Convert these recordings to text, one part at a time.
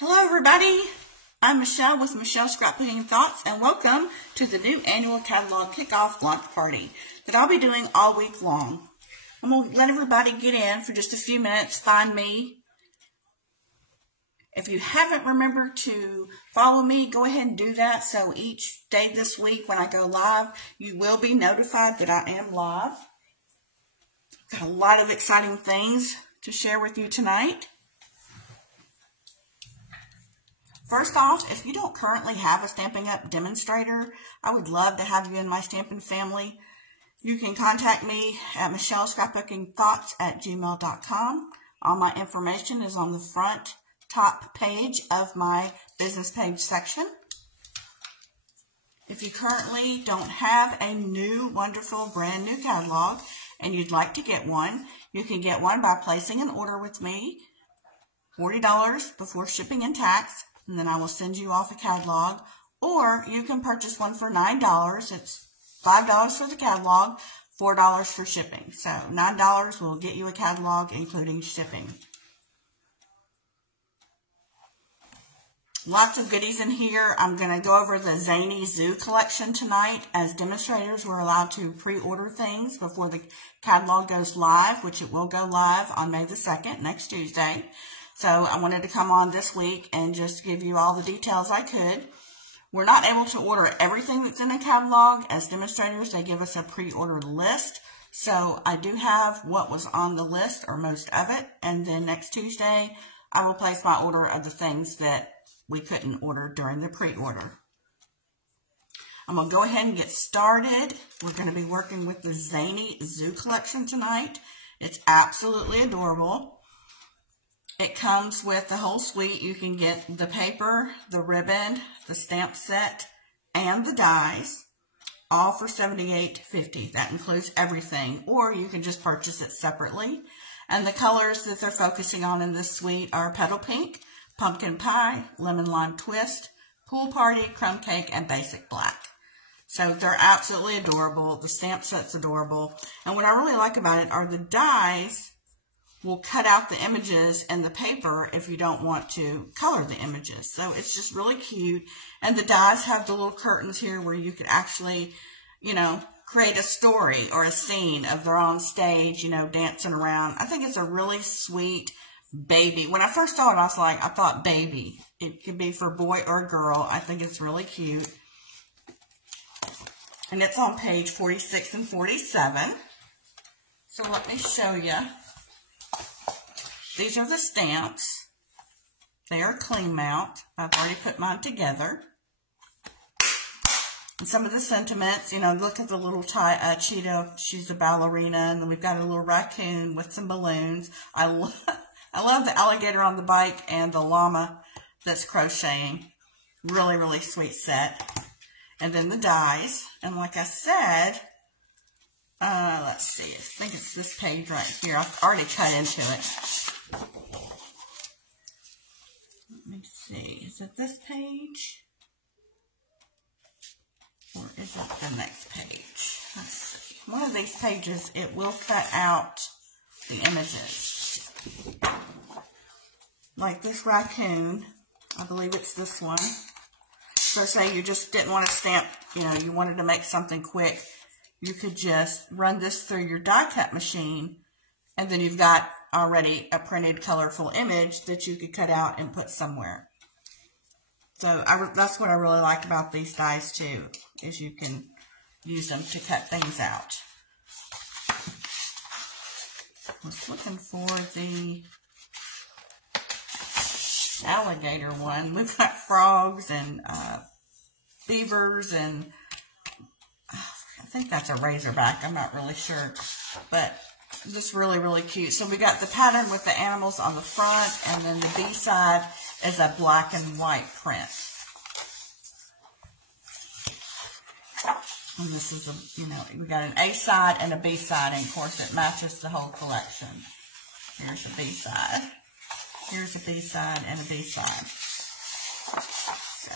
Hello everybody, I'm Michelle with Michelle's Scrapbooking Thoughts, and welcome to the new annual catalog kickoff launch party that I'll be doing all week long. I'm going to let everybody get in for just a few minutes, find me. If you haven't remembered to follow me, go ahead and do that, so each day this week when I go live, you will be notified that I am live. Got a lot of exciting things to share with you tonight. First off, if you don't currently have a Stampin' Up demonstrator, I would love to have you in my Stampin' family. You can contact me at michelesscrapbookingthoughts@gmail.com. All my information is on the front top page of my business page section. If you currently don't have a new, wonderful, brand new catalog and you'd like to get one, you can get one by placing an order with me, $40 before shipping and tax. And then I will send you off a catalog, or you can purchase one for $9. It's $5 for the catalog, $4 for shipping. So $9 will get you a catalog, including shipping. Lots of goodies in here. I'm going to go over the Zany Zoo collection tonight. As demonstrators, we're allowed to pre-order things before the catalog goes live, which it will go live on May the 2nd, next Tuesday. So I wanted to come on this week and just give you all the details I could. We're not able to order everything that's in the catalog. As demonstrators, they give us a pre-order list. So I do have what was on the list, or most of it. And then next Tuesday, I will place my order of the things that we couldn't order during the pre-order. I'm going to go ahead and get started. We're going to be working with the Zany Zoo collection tonight. It's absolutely adorable. It comes with the whole suite. You can get the paper, the ribbon, the stamp set, and the dies, all for $78.50. That includes everything, or you can just purchase it separately. And the colors that they're focusing on in this suite are Petal Pink, Pumpkin Pie, Lemon Lime Twist, Pool Party, Crumb Cake, and Basic Black. So they're absolutely adorable. The stamp set's adorable. And what I really like about it are the dies will cut out the images in the paper if you don't want to color the images. So it's just really cute. And the dies have the little curtains here where you could actually, create a story or a scene of their on stage, dancing around. I think it's a really sweet baby. When I first saw it, I thought baby. It could be for a boy or a girl. I think it's really cute. And it's on page 46 and 47. So let me show you. These are the stamps. They are clean mount. I've already put mine together. And some of the sentiments, look at the little cheetah. She's a ballerina. And then we've got a little raccoon with some balloons. I love the alligator on the bike and the llama that's crocheting. Really, really sweet set. And then the dies. And like I said, let's see. I think it's this page right here. I've already cut into it. Let me see. Is it this page? Or is it the next page? Let's see. One of these pages, it will cut out the images. Like this raccoon. I believe it's this one. So say you just didn't want to stamp, you wanted to make something quick. You could just run this through your die cut machine, and then you've got already a printed colorful image that you could cut out and put somewhere. So that's what I really like about these dies too, is you can use them to cut things out. I was looking for the alligator one. We've got frogs and beavers and I think that's a razorback. I'm not really sure, but just really, really cute. So we got the pattern with the animals on the front, and then the B side is a black and white print. And this is we got an A side and a B side, and of course it matches the whole collection. Here's a B side. Here's a B side and a B side. So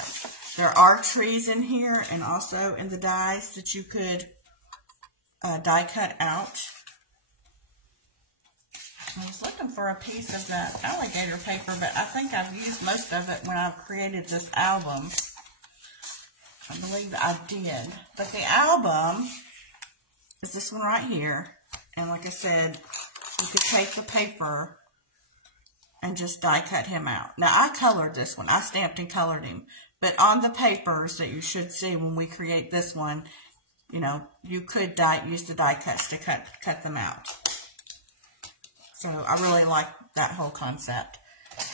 there are trees in here, and also in the dies that you could die cut out. I was looking for a piece of that alligator paper, but I think I've used most of it when I've created this album. I believe I did. But the album is this one right here. And like I said, you could take the paper and just die cut him out. Now, I colored this one. I stamped and colored him. But on the papers that you should see when we create this one, you know, you could use the die cuts to cut them out. So I really like that whole concept.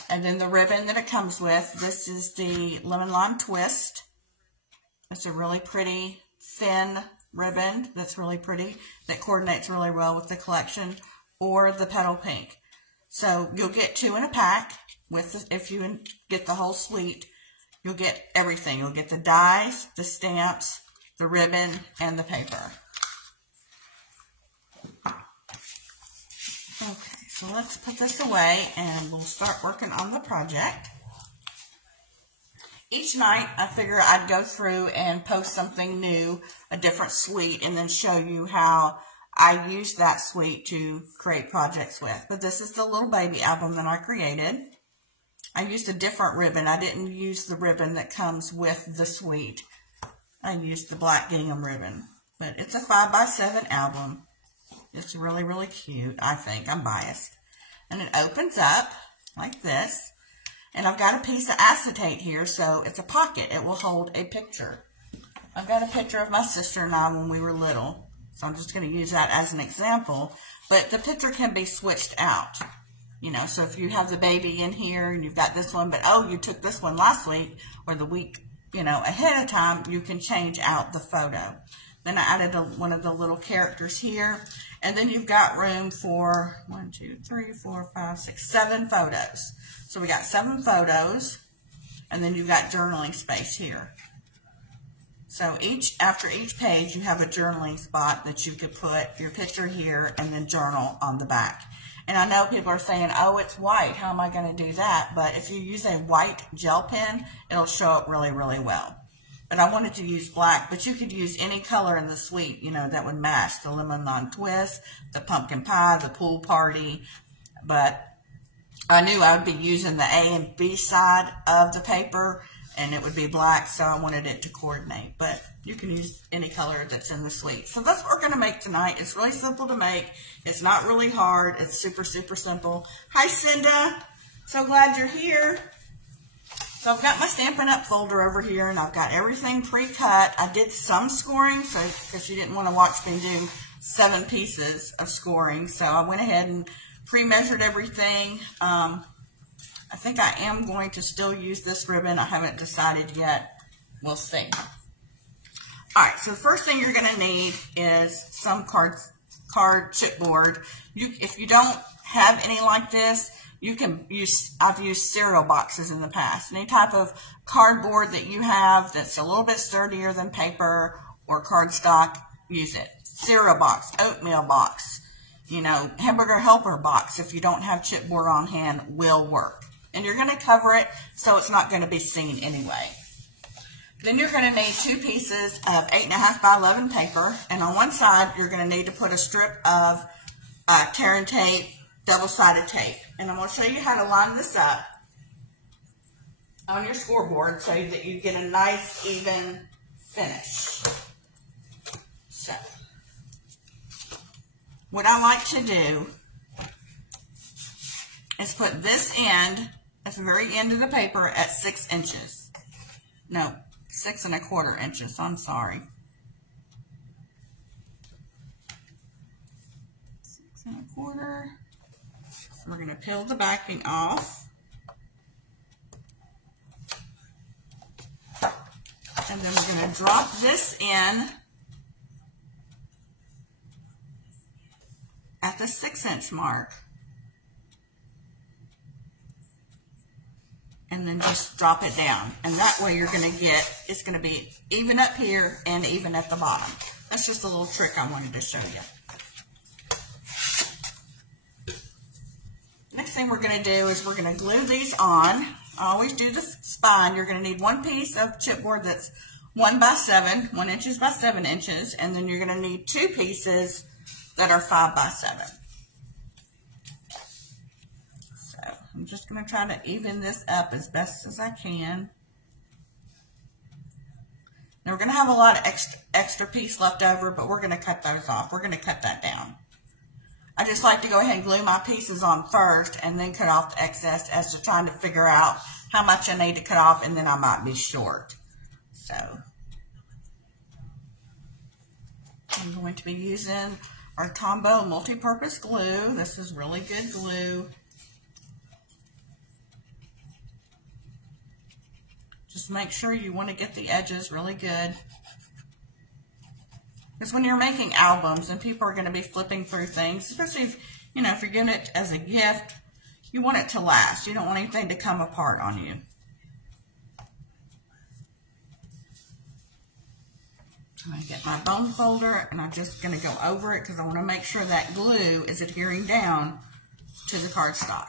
And then the ribbon that it comes with, this is the Lemon Lime Twist. It's a really pretty thin ribbon that's really pretty, that coordinates really well with the collection, or the Petal Pink. So you'll get 2 in a pack. If you get the whole suite, you'll get everything. You'll get the dies, the stamps, the ribbon, and the paper. Okay, so let's put this away and we'll start working on the project. Each night I figure I'd go through and post something new, a different suite, and then show you how I use that suite to create projects with. But this is the little baby album that I created. I used a different ribbon. I didn't use the ribbon that comes with the suite. I used the black gingham ribbon. But it's a 5x7 album. It's really, really cute, I think. I'm biased. And it opens up like this. And I've got a piece of acetate here, so it's a pocket. It will hold a picture. I've got a picture of my sister and I when we were little. So I'm just going to use that as an example. But the picture can be switched out. You know, so if you have the baby in here and you've got this one, but oh, you took this one last week or the week, you know, ahead of time, you can change out the photo. Then I added one of the little characters here. And then you've got room for 1, 2, 3, 4, 5, 6, 7 photos. So we got 7 photos. And then you've got journaling space here. So after each page, you have a journaling spot that you could put your picture here and then journal on the back. And I know people are saying, oh, it's white. How am I going to do that? But if you use a white gel pen, it'll show up really, really well. But I wanted to use black, but you could use any color in the suite, you know, that would match. The Lemon Lime Twist, the Pumpkin Pie, the Pool Party. But I knew I would be using the A and B side of the paper, and it would be black, so I wanted it to coordinate. But you can use any color that's in the suite. So that's what we're going to make tonight. It's really simple to make. It's not really hard. It's super, super simple. Hi, Cinda. So glad you're here. So I've got my Stampin' Up folder over here, and I've got everything pre-cut. I did some scoring, so because you didn't want to watch me do 7 pieces of scoring. So I went ahead and pre-measured everything. I think I am going to still use this ribbon. I haven't decided yet. We'll see. All right, so the first thing you're going to need is some card chipboard. If you don't have any like this, you can use, I've used cereal boxes in the past. Any type of cardboard that you have that's a little bit sturdier than paper or cardstock, use it. Cereal box, oatmeal box, you know, hamburger helper box, if you don't have chipboard on hand, will work. And you're going to cover it so it's not going to be seen anyway. Then you're going to need 2 pieces of 8.5 by 11 paper. And on one side, you're going to need to put a strip of tear and tape, double-sided tape. And I'm going to show you how to line this up on your scoreboard so that you get a nice, even finish. So, what I like to do is put this end at the very end of the paper at 6 inches. No, 6 1/4 inches. I'm sorry. 6 1/4. So we're going to peel the backing off. And then we're going to drop this in at the 6-inch mark. And then just drop it down. And that way you're going to get, it's going to be even up here and even at the bottom. That's just a little trick I wanted to show you. Next thing we're going to do is we're going to glue these on. I always do the spine. You're going to need 1 piece of chipboard that's 1 by 7, 1 inches by 7 inches. And then you're going to need 2 pieces that are 5 by 7. I'm just going to try to even this up as best as I can. Now we're going to have a lot of extra piece left over, but we're going to cut those off. We're going to cut that down. I just like to go ahead and glue my pieces on first and then cut off the excess as to trying to figure out how much I need to cut off, and then I might be short. So I'm going to be using our Tombow multi-purpose glue. This is really good glue. Just make sure you want to get the edges really good. Because when you're making albums and people are going to be flipping through things, especially if, you know, if you're giving it as a gift, you want it to last. You don't want anything to come apart on you. I'm going to get my bone folder and I'm just going to go over it because I want to make sure that glue is adhering down to the cardstock.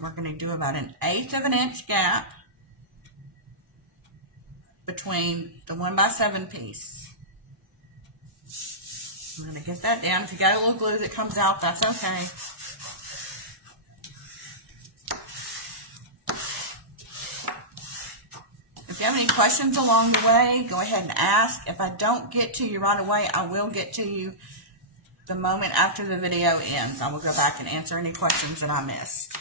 We're going to do about 1/8 of an inch gap between the 1x7 piece. I'm going to get that down. If you got a little glue that comes out, that's okay. If you have any questions along the way, go ahead and ask. If I don't get to you right away, I will get to you the moment after the video ends. I will go back and answer any questions that I missed.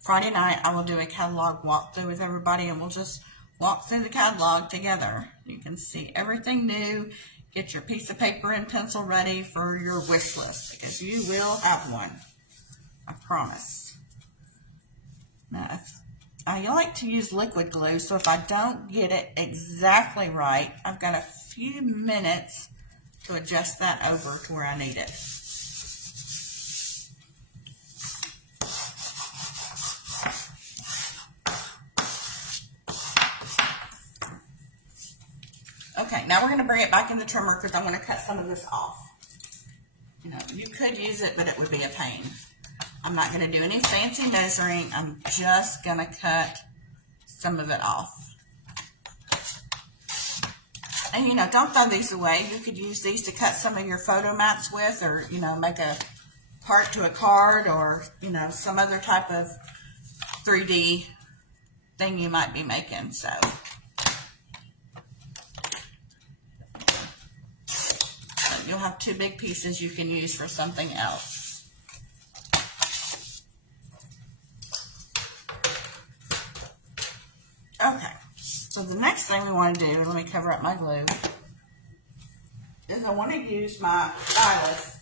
Friday night, I will do a catalog walkthrough with everybody, and we'll just walk through the catalog together. You can see everything new. Get your piece of paper and pencil ready for your wish list, because you will have one. I promise. Now, I like to use liquid glue, so if I don't get it exactly right, I've got a few minutes to adjust that over to where I need it. Okay, now we're going to bring it back in the trimmer because I want to cut some of this off. You know, you could use it, but it would be a pain. I'm not going to do any fancy measuring. I'm just going to cut some of it off. And, you know, don't throw these away. You could use these to cut some of your photo mats with, or, you know, make a part to a card, or, you know, some other type of 3D thing you might be making. So you'll have two big pieces you can use for something else. Okay, so the next thing we want to do, let me cover up my glue, is I want to use my stylus.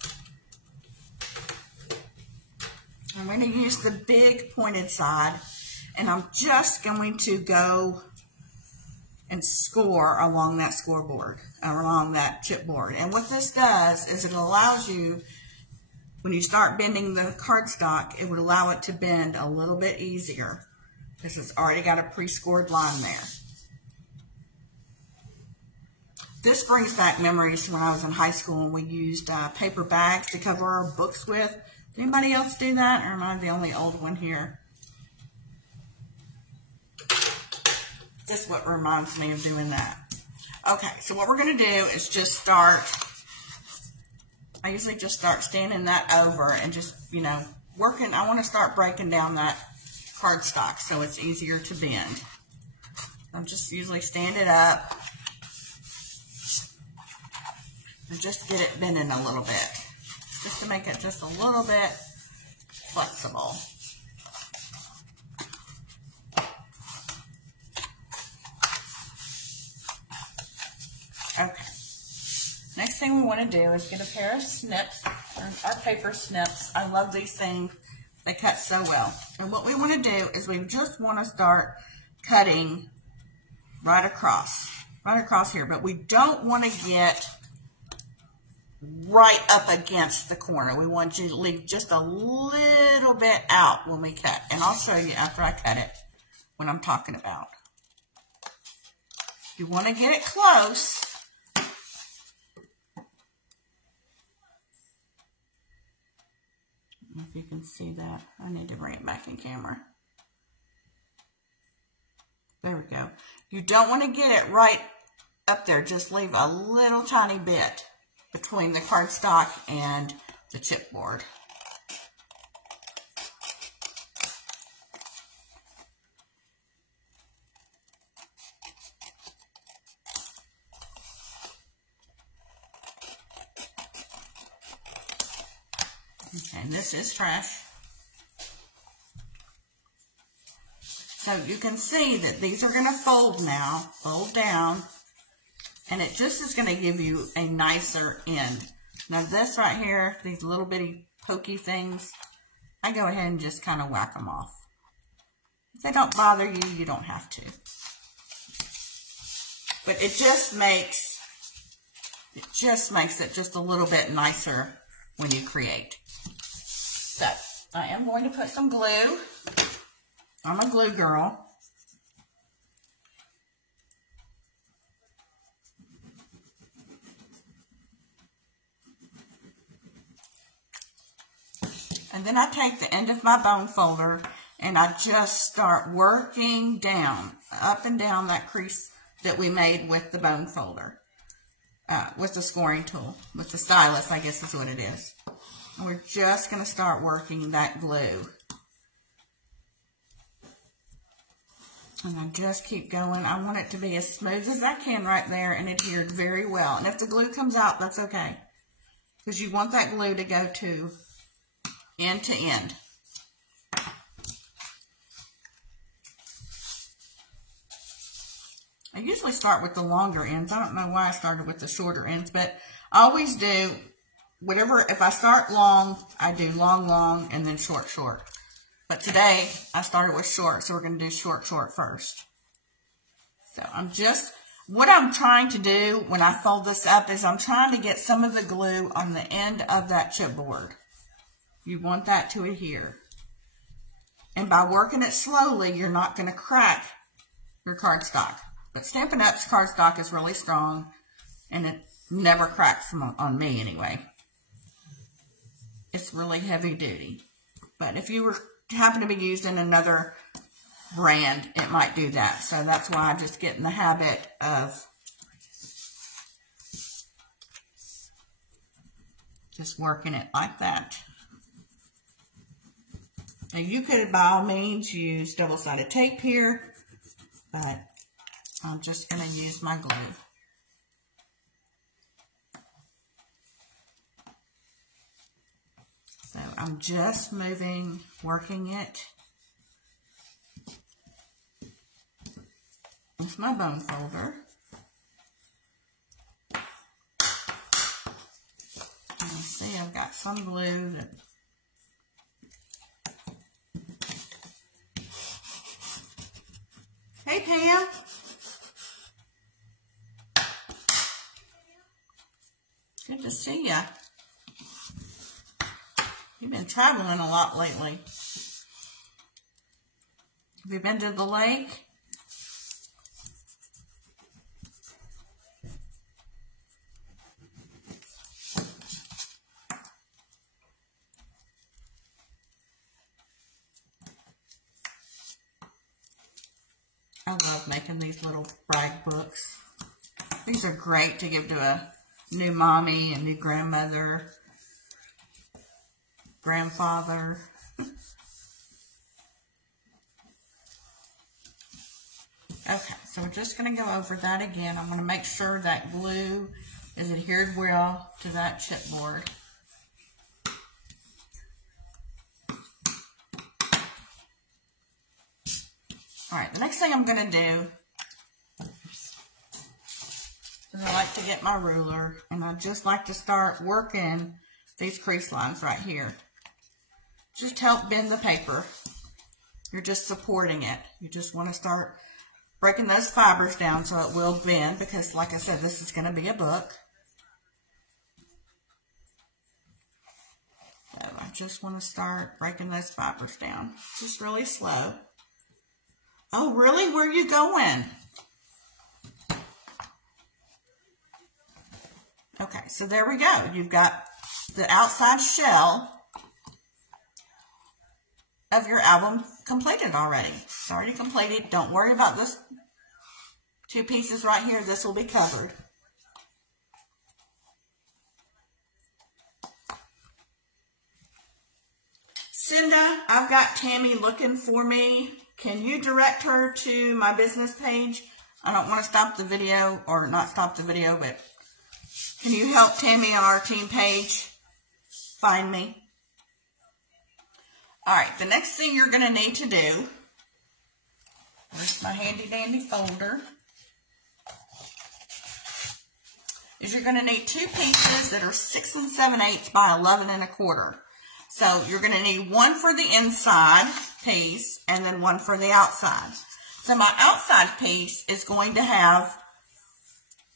I'm going to use the big pointed side, and I'm just going to go and score along that scoreboard, or along that chipboard. And what this does is it allows you, when you start bending the cardstock, it would allow it to bend a little bit easier because it's already got a pre-scored line there. This brings back memories when I was in high school and we used paper bags to cover our books with. Did anybody else do that, or am I the only old one here? This is what reminds me of doing that. Okay, so what we're going to do is just start, I usually just start standing that over and just, you know, working. I want to start breaking down that cardstock so it's easier to bend. I'm just usually stand it up and just get it bending a little bit, just to make it just a little bit flexible. Okay. Next thing we want to do is get a pair of snips, or our paper snips. I love these things. They cut so well. And what we want to do is we just want to start cutting right across here. But we don't want to get right up against the corner. We want you to leave just a little bit out when we cut. And I'll show you after I cut it what I'm talking about. You want to get it close. I don't know if you can see that. I need to bring it back in camera. There we go. You don't want to get it right up there. Just leave a little tiny bit between the cardstock and the chipboard. Okay, and this is fresh. So you can see that these are going to fold now, fold down, and it just is going to give you a nicer end. Now this right here, these little bitty pokey things, I go ahead and just kind of whack them off. If they don't bother you, you don't have to. But it just makes it just a little bit nicer when you create. So I am going to put some glue. I'm a glue girl. And then I take the end of my bone folder and I just start working down, up and down that crease that we made with the bone folder, with the scoring tool, with the stylus, I guess is what it is. And we're just going to start working that glue. And I just keep going. I want it to be as smooth as I can right there and adhered very well. And if the glue comes out, that's okay. Because you want that glue to go to end to end. I usually start with the longer ends. I don't know why I started with the shorter ends, but I always do whatever. If I start long, I do long, long, and then short, short. But today, I started with short, so we're going to do short, short first. So what I'm trying to do when I fold this up is I'm trying to get some of the glue on the end of that chipboard. You want that to adhere. And by working it slowly, you're not going to crack your cardstock. But Stampin' Ups cardstock is really strong, and it never cracks on me anyway. It's really heavy duty. But if you happen to be using another brand, it might do that. So that's why I just get in the habit of just working it like that. Now you could by all means use double-sided tape here, but I'm just going to use my glue. So I'm just working it with my bone folder. And you see I've got some glue that Hey Pam. Good to see ya. You've been traveling a lot lately. Have you been to the lake? I love making these little brag books. These are great to give to a new mommy, a new grandmother, grandfather. Okay, so we're just going to go over that again. I'm going to make sure that glue is adhered well to that chipboard. All right, the next thing I'm going to do is I like to get my ruler, and I just like to start working these crease lines right here. Just help bend the paper. You're just supporting it. You just want to start breaking those fibers down so it will bend, because like I said, this is going to be a book. So I just want to start breaking those fibers down. Just really slow. Oh, really? Where are you going? Okay, so there we go. You've got the outside shell of your album completed already. It's already completed. Don't worry about this two pieces right here. This will be covered. Cinda, I've got Tammy looking for me. Can you direct her to my business page? I don't want to stop the video, or not stop the video, but can you help Tammy on our team page find me? All right, the next thing you're going to need to do, where's my handy dandy folder, is you're going to need two pieces that are 6 7/8 by 11 1/4. So you're going to need one for the inside piece and then one for the outside. So my outside piece is going to have,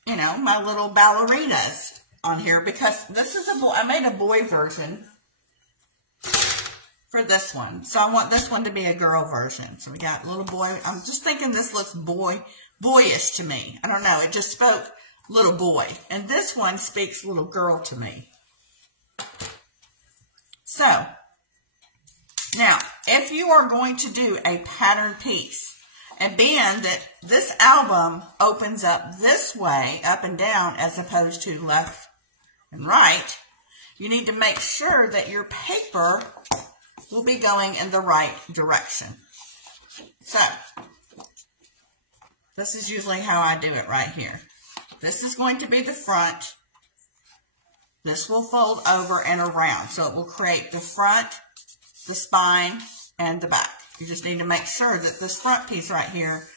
you know, my little ballerinas on here, because this is a boy. I made a boy version for this one. So I want this one to be a girl version. So we got a little boy. I'm just thinking this looks boyish to me. I don't know. It just spoke little boy. And this one speaks little girl to me. So, now, if you are going to do a pattern piece, and being that this album opens up this way, up and down, as opposed to left and right, you need to make sure that your paper will be going in the right direction. So, this is usually how I do it right here. This is going to be the front. This will fold over and around, so it will create the front, the spine, and the back. You just need to make sure that this front piece right here,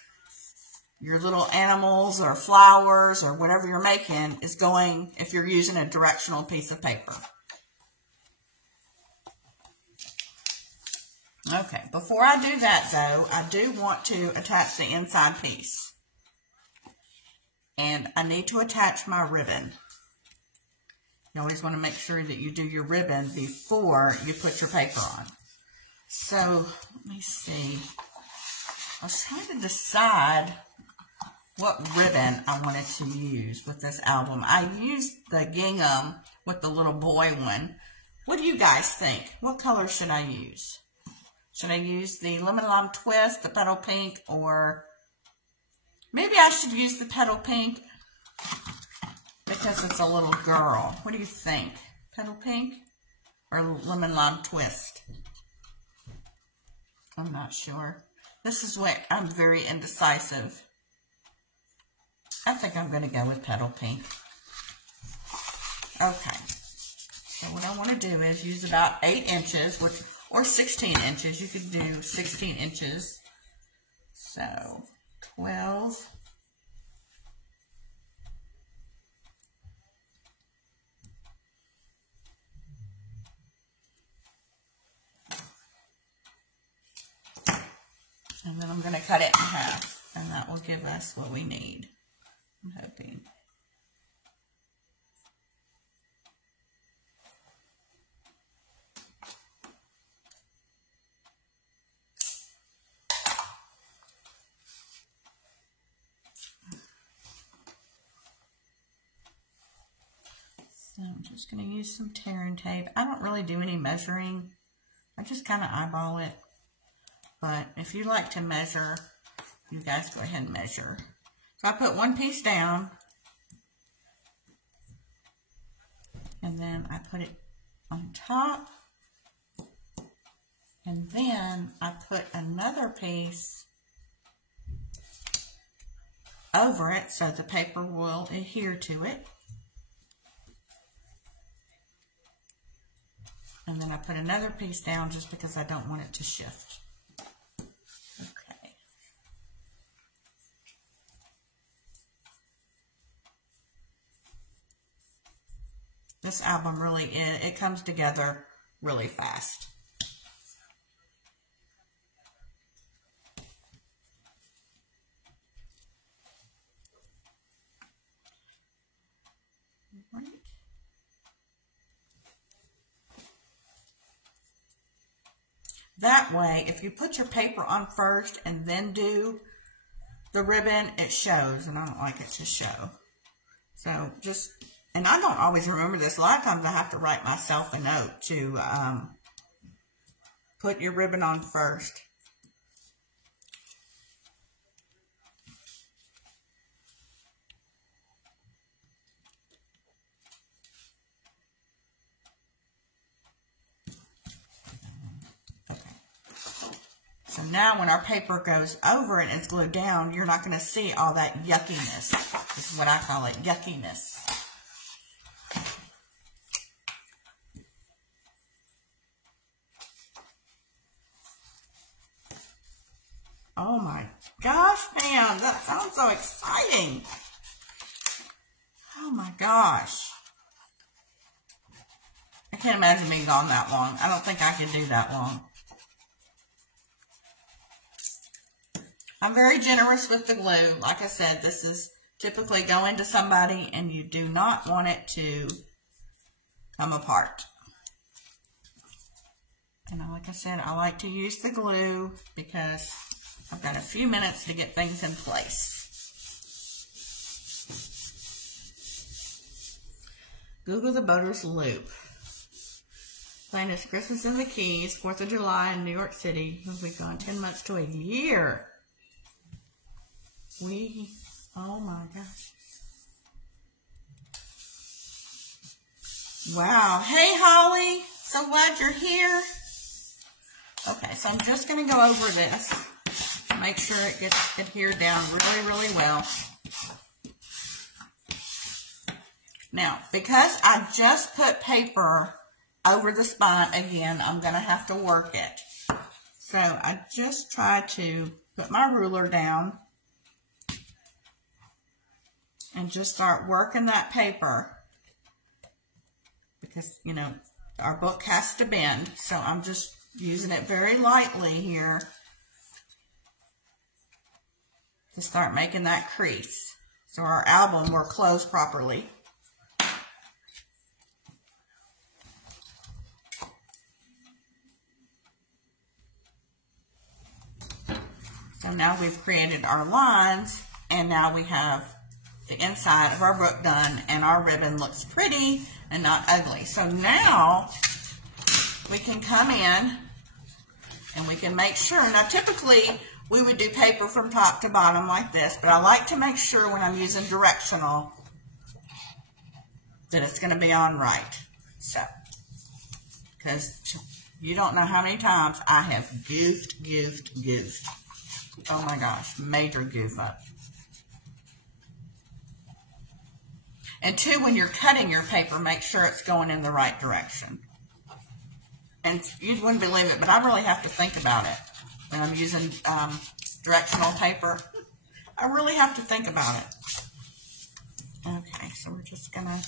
your little animals or flowers or whatever you're making, is going, if you're using a directional piece of paper. Okay, before I do that though, I do want to attach the inside piece. And I need to attach my ribbon. You always want to make sure that you do your ribbon before you put your paper on. So, let me see. I was trying to decide what ribbon I wanted to use with this album. I used the gingham with the little boy one. What do you guys think? What color should I use? Should I use the Lemon Lime Twist, the Petal Pink, or maybe I should use the Petal Pink because it's a little girl. What do you think? Petal Pink or Lemon Lime Twist? I'm not sure. This is what I'm very indecisive. I think I'm going to go with Petal Pink. Okay. So what I want to do is use about 8 inches, or 16 inches. You could do 16 inches. So 12. And then I'm going to cut it in half, and that will give us what we need, I'm hoping. So I'm just going to use some tearing tape. I don't really do any measuring. I just kind of eyeball it. But if you like to measure, you guys go ahead and measure. So I put one piece down, and then I put it on top, and then I put another piece over it so the paper will adhere to it. And then I put another piece down just because I don't want it to shift. Okay. This album really is, it comes together really fast. Right. That way, if you put your paper on first and then do the ribbon, it shows, and I don't like it to show. So just And I don't always remember this. A lot of times I have to write myself a note to put your ribbon on first. So now when our paper goes over and it's glued down, you're not going to see all that yuckiness. This is what I call it, yuckiness. Oh my gosh, man, that sounds so exciting. Oh my gosh. I can't imagine me gone that long. I don't think I could do that long. I'm very generous with the glue. Like I said, this is typically going to somebody and you do not want it to come apart. And like I said, I like to use the glue because I've got a few minutes to get things in place. Google the Boaters Loop. Plan is Christmas in the Keys, 4th of July in New York City. We've gone 10 months to a year. Oh my gosh. Wow. Hey, Holly. So glad you're here. Okay, so I'm just going to go over this. Make sure it gets adhered down really, really well. Now, because I just put paper over the spine again, I'm going to have to work it. So I just try to put my ruler down and just start working that paper because, you know, our book has to bend. So I'm just using it very lightly here to start making that crease so our album will close properly. So now we've created our lines, and now we have the inside of our book done, and our ribbon looks pretty and not ugly. So now we can come in and we can make sure. Now typically we would do paper from top to bottom like this, but I like to make sure when I'm using directional that it's going to be on right. So, because you don't know how many times I have goofed. Oh my gosh, major goof up. And two, when you're cutting your paper, make sure it's going in the right direction. And you wouldn't believe it, but I really have to think about it when I'm using directional paper. I really have to think about it. Okay, so we're just gonna...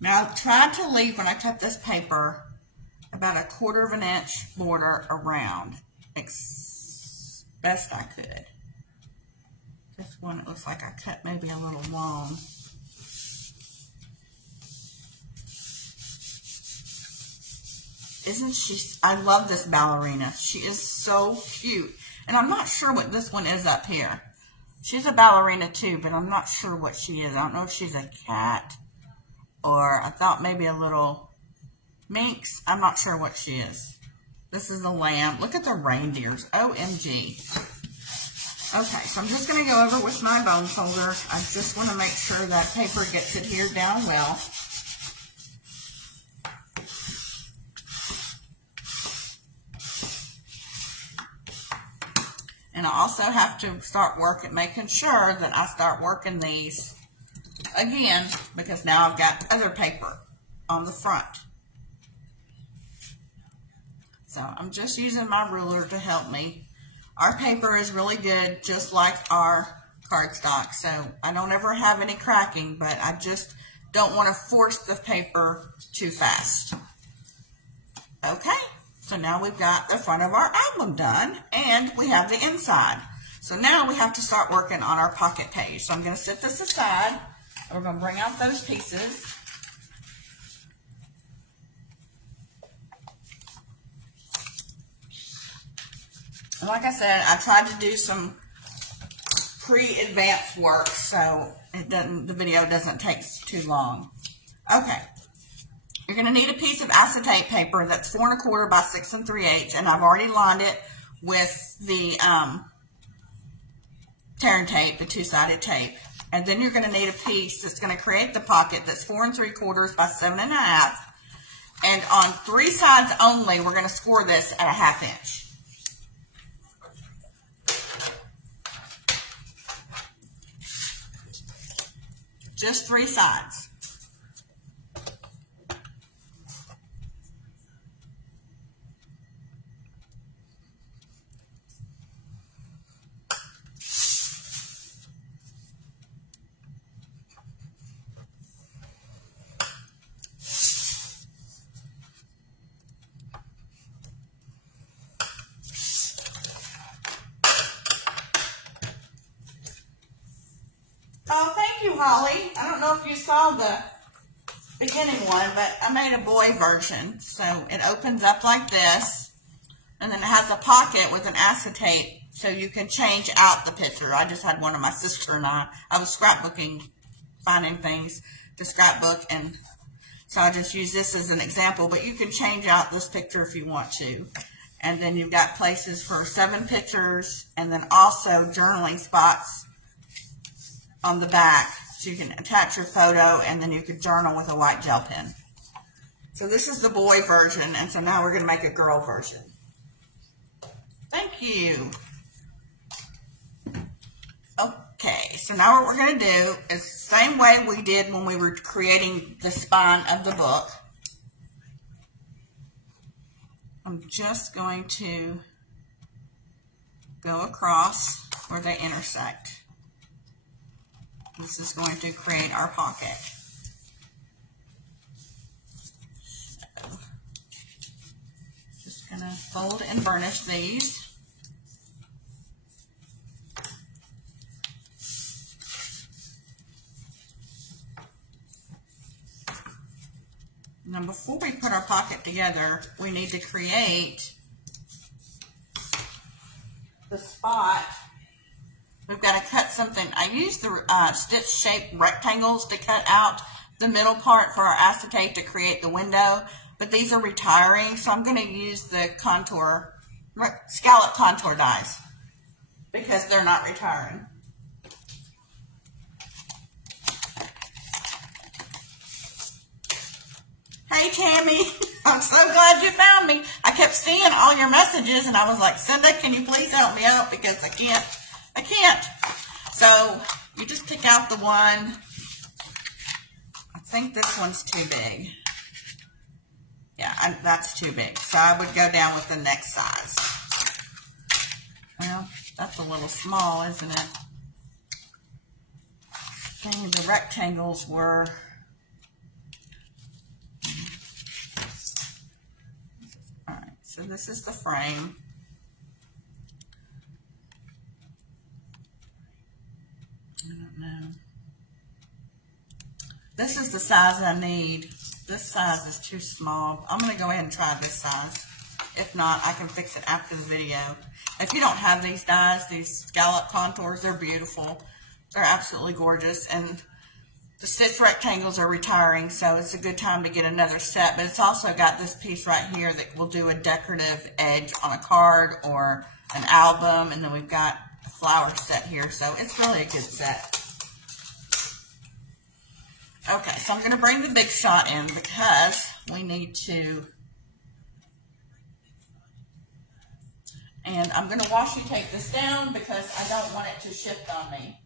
Now, try to leave, when I cut this paper, about 1/4 of an inch border around. Best I could. This one, it looks like I cut maybe a little long. Isn't she? I love this ballerina. She is so cute. And I'm not sure what this one is up here. She's a ballerina too, but I'm not sure what she is. I don't know if she's a cat or I thought maybe a little minx. I'm not sure what she is. This is a lamb. Look at the reindeers. OMG. Okay, so I'm just going to go over with my bone folder. I just want to make sure that paper gets adhered down well. And I also have to start making sure that I start working these again, because now I've got other paper on the front. So I'm just using my ruler to help me. Our paper is really good, just like our cardstock, so I don't ever have any cracking, but I just don't want to force the paper too fast. Okay, so now we've got the front of our album done, and we have the inside. So now we have to start working on our pocket page. So I'm going to set this aside, and we're going to bring out those pieces. And like I said, I tried to do some pre-advanced work, so the video doesn't take too long. Okay. You're going to need a piece of acetate paper that's 4 1/4 by 6 3/8, and I've already lined it with the tearing tape, the two-sided tape. And then you're going to need a piece that's going to create the pocket that's 4 3/4 by 7 1/2. And on 3 sides only, we're going to score this at a 1/2 inch. Just 3 sides. Oh, thank you, Holly. I don't know if you saw the beginning one, but I made a boy version. So it opens up like this, and then it has a pocket with an acetate, so you can change out the picture. I just had one of my sister and I was scrapbooking, finding things to scrapbook, and so I just use this as an example, but you can change out this picture if you want to. And then you've got places for 7 pictures, and then also journaling spots on the back, so you can attach your photo, and then you could journal with a white gel pen. So this is the boy version, and so now we're going to make a girl version. Thank you. Okay, so now what we're going to do is the same way we did when we were creating the spine of the book. I'm just going to go across where they intersect. This is going to create our pocket. So, just going to fold and burnish these. Now, before we put our pocket together, we need to create the spot. We've got to cut something. I use the stitch-shaped rectangles to cut out the middle part for our acetate to create the window, but these are retiring, so I'm going to use the contour, scallop contour dies, because they're not retiring. Hey, Tammy, I'm so glad you found me. I kept seeing all your messages, and I was like, Cinda, can you please help me out, because I can't. So you just pick out the one. I think this one's too big. Yeah, that's too big. So I would go down with the next size. Well, that's a little small, isn't it? Dang, the rectangles were... Alright, so this is the frame. I don't know. This is the size I need. This size is too small. I'm going to go ahead and try this size. If not, I can fix it after the video. If you don't have these dies, these scallop contours, they're beautiful. They're absolutely gorgeous. And the stitch rectangles are retiring, so it's a good time to get another set. But it's also got this piece right here that will do a decorative edge on a card or an album. And then we've got a flower set here, so it's really a good set. Okay, so I'm going to bring the big shot in because we need to, and I'm going to washi tape this down because I don't want it to shift on me.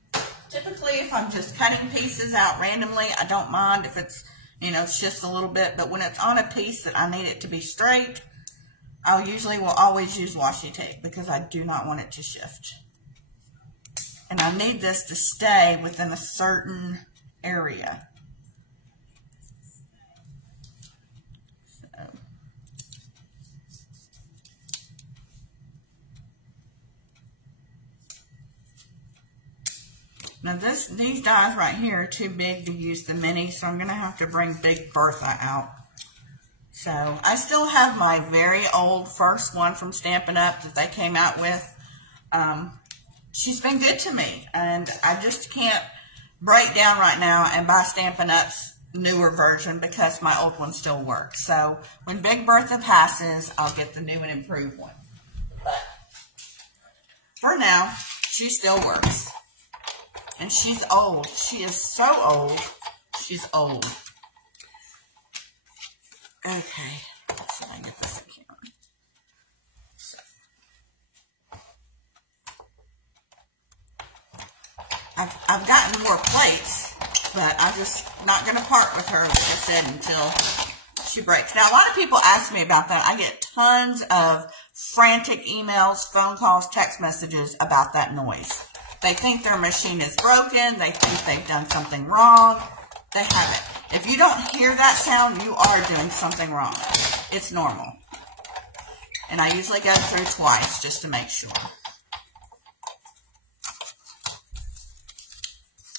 Typically, if I'm just cutting pieces out randomly, I don't mind if it's, shifts a little bit, but when it's on a piece that I need it to be straight, I usually will always use washi tape because I do not want it to shift. And I need this to stay within a certain area. Now these dies right here are too big to use the mini, so I'm going to have to bring Big Bertha out. So I still have my very old first one from Stampin' Up that they came out with. she's been good to me, and I just can't break down right now and buy Stampin' Up's newer version because my old one still works. So when Big Bertha passes, I'll get the new and improved one. But for now, she still works. And she's old. She is so old. She's old. Okay. Let's see if I can get this in here. So. I've gotten more plates, but I'm just not going to part with her, like I said, until she breaks. Now, a lot of people ask me about that. I get tons of frantic emails, phone calls, text messages about that noise. They think their machine is broken. They think they've done something wrong. They haven't. If you don't hear that sound, you are doing something wrong. It's normal. And I usually go through twice just to make sure.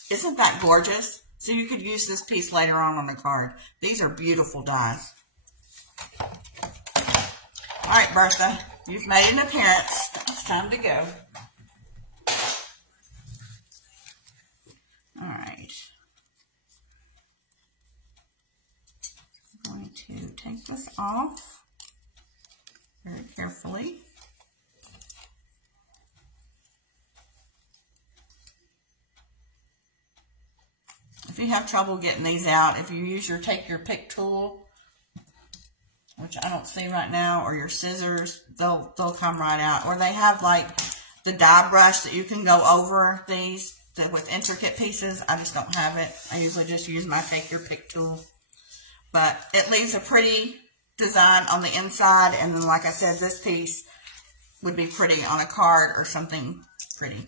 Isn't that gorgeous? So you could use this piece later on the card. These are beautiful dies. All right, Bertha, you've made an appearance. It's time to go. All right. I'm going to take this off very carefully. If you have trouble getting these out, if you use your take your pick tool, which I don't see right now, or your scissors, they'll come right out. Or they have like the die brush that you can go over these with intricate pieces. I just don't have it. I usually just use my take your pick tool. But it leaves a pretty design on the inside, and then like I said, this piece would be pretty on a card or something pretty.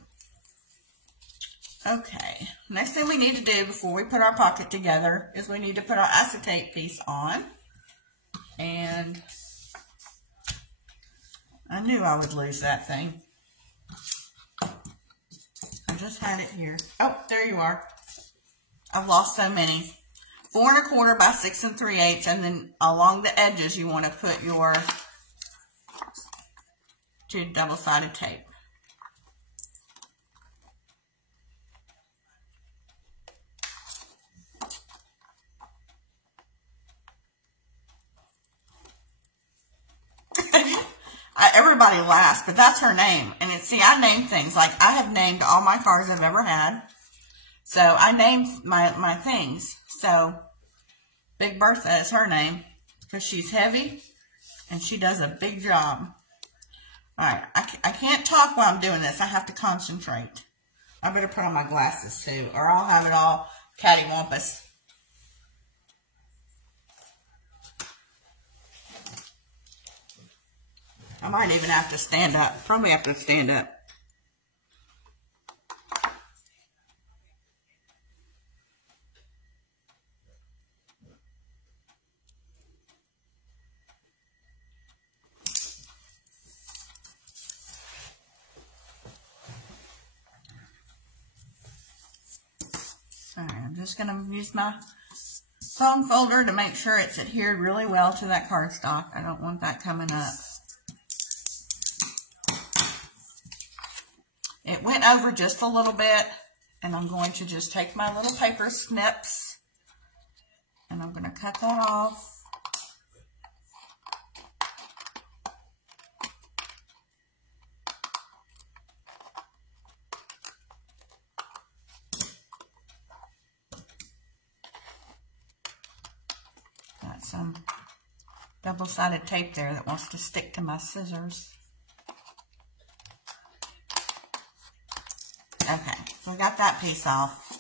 Okay, next thing we need to do before we put our pocket together is we need to put our acetate piece on. And I knew I would lose that thing. I just had it here. Oh, there you are. I've lost so many. 4 1/4 by 6 3/8, and then along the edges you want to put your double-sided tape. Everybody laughs, but that's her name. And see, I name things. Like, I have named all my cards I've ever had. So, I named my things. So, Big Bertha is her name because she's heavy and she does a big job. Alright, I can't talk while I'm doing this. I have to concentrate. I better put on my glasses too, or I'll have it all cattywampus. I might even have to stand up. Probably have to stand up. Sorry, I'm just going to use my foam folder to make sure it's adhered really well to that cardstock. I don't want that coming up. It went over just a little bit, and I'm going to just take my little paper snips, and I'm going to cut that off. Got some double-sided tape there that wants to stick to my scissors. Okay, so we got that piece off.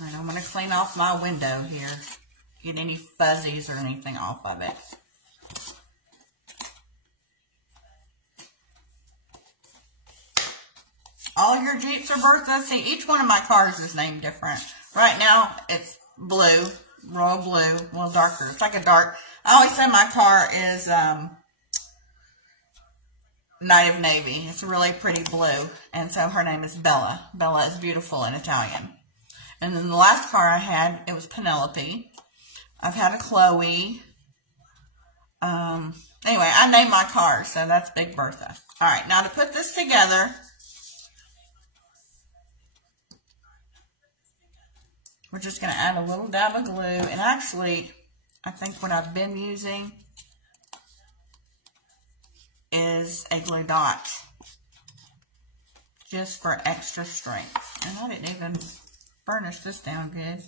And I'm going to clean off my window here. Get any fuzzies or anything off of it. All your Jeeps are Bertha. See, each one of my cars is named different. Right now, it's blue, royal blue, a little darker. It's like a dark, I always say my car is Night of Navy. It's a really pretty blue. And so her name is Bella. Bella is beautiful in Italian. And then the last car I had, it was Penelope. I've had a Chloe. Anyway, I named my card, so that's Big Bertha. All right, now to put this together, we're just going to add a little dab of glue. And actually, I think what I've been using is a glue dot, just for extra strength. And I didn't even burnish this down good.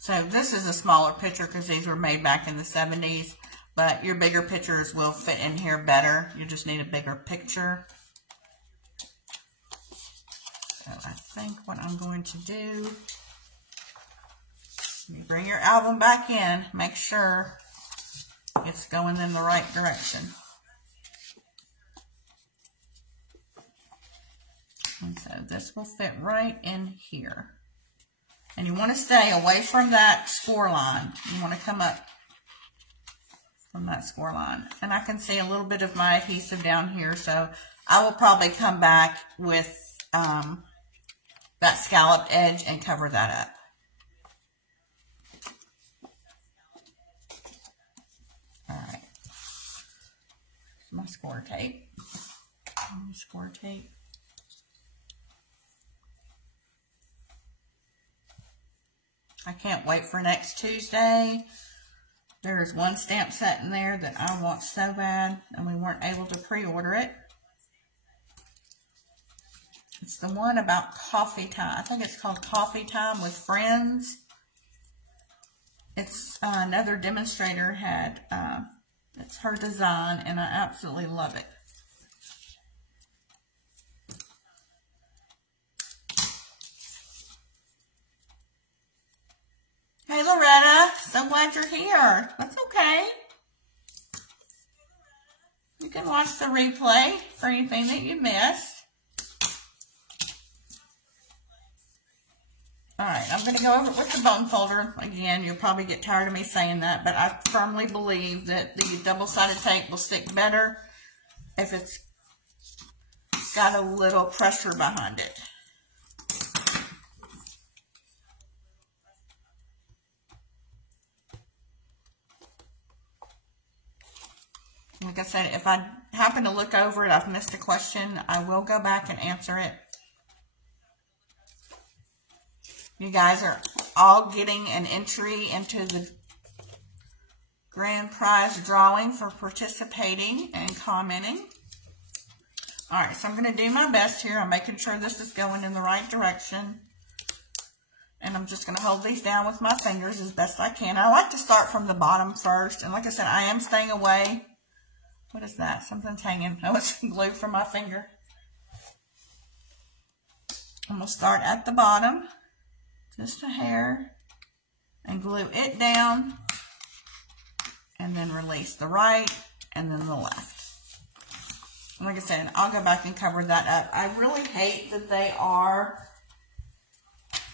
So this is a smaller picture because these were made back in the 70s, but your bigger pictures will fit in here better. You just need a bigger picture. So I think what I'm going to do, you bring your album back in, make sure it's going in the right direction. And so this will fit right in here. And you want to stay away from that score line. You want to come up from that score line. And I can see a little bit of my adhesive down here, so I will probably come back with that scalloped edge and cover that up. All right. Here's my score tape. Score tape. I can't wait for next Tuesday. There's one stamp set in there that I want so bad, and we weren't able to pre-order it. It's the one about coffee time. I think it's called Coffee Time with Friends. It's another demonstrator had, it's her design, and I absolutely love it. Hey Loretta, so glad you're here. That's okay. You can watch the replay for anything that you missed. Alright, I'm going to go over it with the bone folder. Again, you'll probably get tired of me saying that, but I firmly believe that the double-sided tape will stick better if it's got a little pressure behind it. Like I said, if I happen to look over it, I've missed a question, I will go back and answer it. You guys are all getting an entry into the grand prize drawing for participating and commenting. Alright, so I'm going to do my best here. I'm making sure this is going in the right direction. And I'm just going to hold these down with my fingers as best I can. I like to start from the bottom first. And like I said, I am staying away. What is that? Something's hanging. Oh, it's glue from my finger. I'm going to start at the bottom, just a hair, and glue it down, and then release the right, and then the left. And like I said, I'll go back and cover that up. I really hate that they are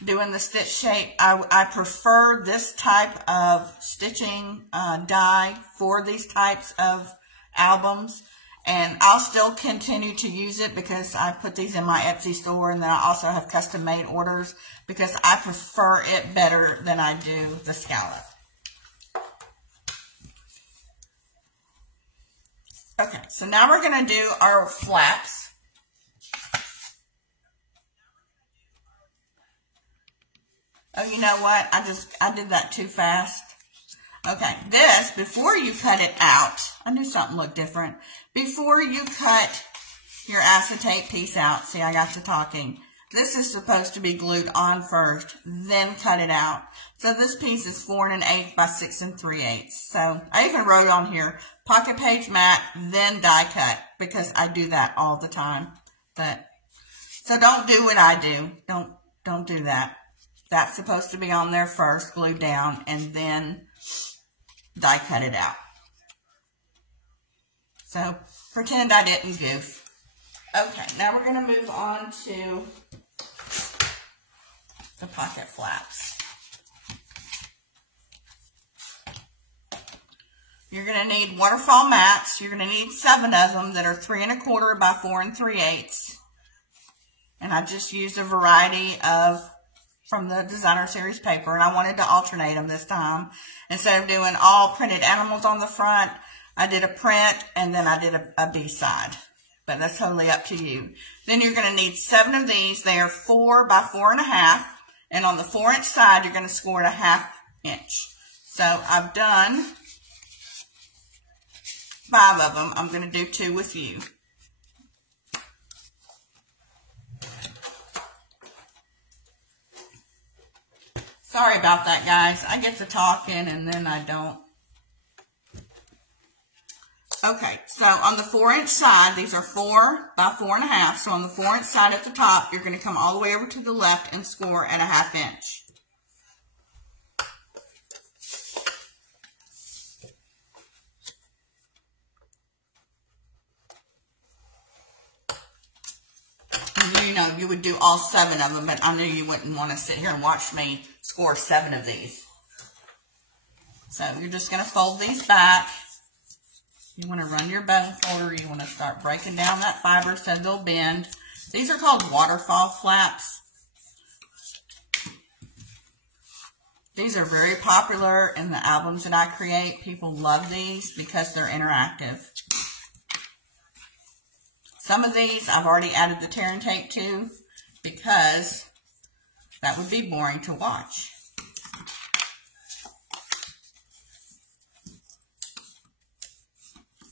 doing the stitch shape. I prefer this type of stitching die for these types of albums, and I'll still continue to use it because I put these in my Etsy store, and then I also have custom made orders because I prefer it better than I do the scallop. Okay, so now we're going to do our flaps. Oh, you know what? I did that too fast. Okay, this, before you cut it out, I knew something looked different. Before you cut your acetate piece out, see, I got to talking. This is supposed to be glued on first, then cut it out. So this piece is 4 1/8 by 6 3/8. So I even wrote on here, pocket page mat, then die cut, because I do that all the time. So don't do what I do. Don't do that. That's supposed to be on there first, glued down, and then die cut it out. So pretend I didn't goof. Okay, now we're going to move on to the pocket flaps. You're going to need waterfall mats. You're going to need 7 of them that are 3 1/4 by 4 3/8. And I just used a variety of from the designer series paper, and I wanted to alternate them this time. Instead of doing all printed animals on the front, I did a print and then I did a B-side. But that's totally up to you. Then you're going to need 7 of these. They are 4 by 4 1/2. And on the 4-inch side, you're going to score it 1/2 inch. So I've done 5 of them. I'm going to do 2 with you. Sorry about that, guys. I get to talking and then I don't. Okay, so on the 4-inch side, these are 4 by 4 1/2. So on the 4-inch side at the top, you're going to come all the way over to the left and score at 1/2 inch. And you know, you would do all 7 of them, but I knew you wouldn't want to sit here and watch me score 7 of these. So you're just going to fold these back. You want to run your bone folder. You want to start breaking down that fiber so they'll bend. These are called waterfall flaps. These are very popular in the albums that I create. People love these because they're interactive. Some of these I've already added the tear and tape to because that would be boring to watch.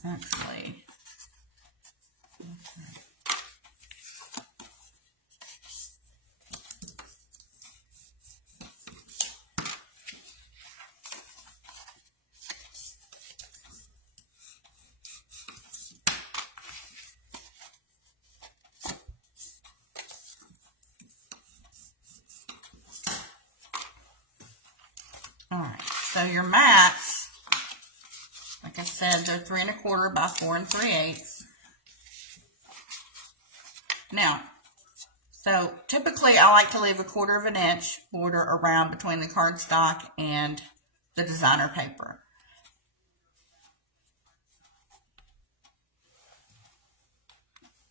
Actually, all right, so your mats, like I said, they're 3 1/4 by 4 3/8. Now, so typically I like to leave a 1/4 inch border around between the cardstock and the designer paper.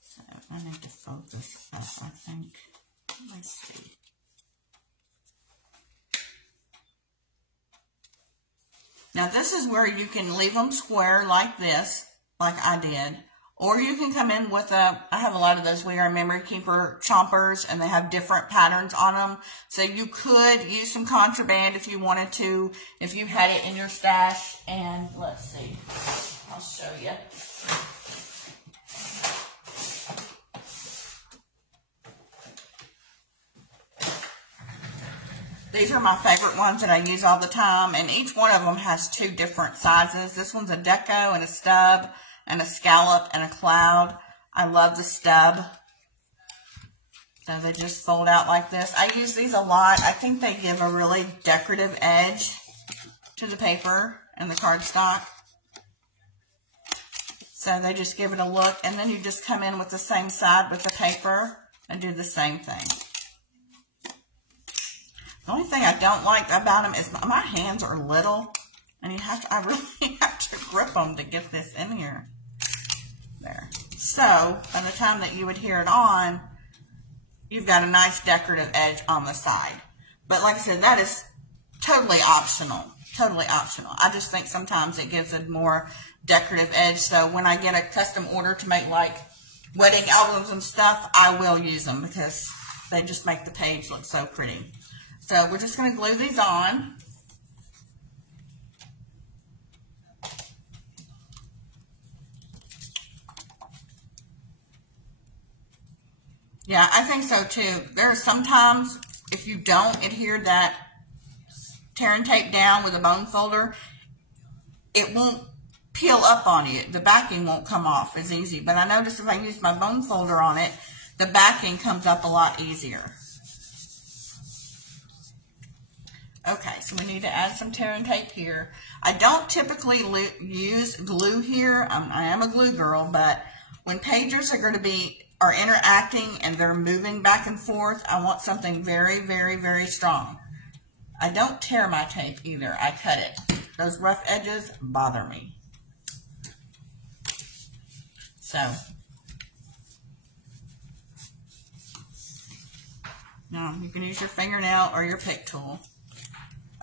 So I need to fold this up, I think. Let's see. Now this is where you can leave them square like this, like I did. Or you can come in with I have a lot of those We Are Memory Keeper chompers, and they have different patterns on them. So you could use some contraband if you wanted to, if you had it in your stash. And let's see, I'll show you. These are my favorite ones that I use all the time, and each one of them has 2 different sizes. This one's a deco and a stub and a scallop and a cloud. I love the stub. So they just fold out like this. I use these a lot. I think they give a really decorative edge to the paper and the cardstock. So they just give it a look, and then you just come in with the same side with the paper and do the same thing. The only thing I don't like about them is my hands are little, and I really have to grip them to get this in here. There. So, by the time that you would hear it on, you've got a nice decorative edge on the side. But like I said, that is totally optional. Totally optional. I just think sometimes it gives a more decorative edge. So when I get a custom order to make like wedding albums and stuff, I will use them because they just make the page look so pretty. So we're just going to glue these on. Yeah, I think so too. There are sometimes if you don't adhere that tear and tape down with a bone folder, it won't peel up on you. The backing won't come off as easy. But I notice if I use my bone folder on it, the backing comes up a lot easier. Okay, so we need to add some tear and tape here. I don't typically use glue here. I am a glue girl, but when pages are interacting and they're moving back and forth, I want something very, very, very strong. I don't tear my tape either. I cut it. Those rough edges bother me. So now you can use your fingernail or your pick tool.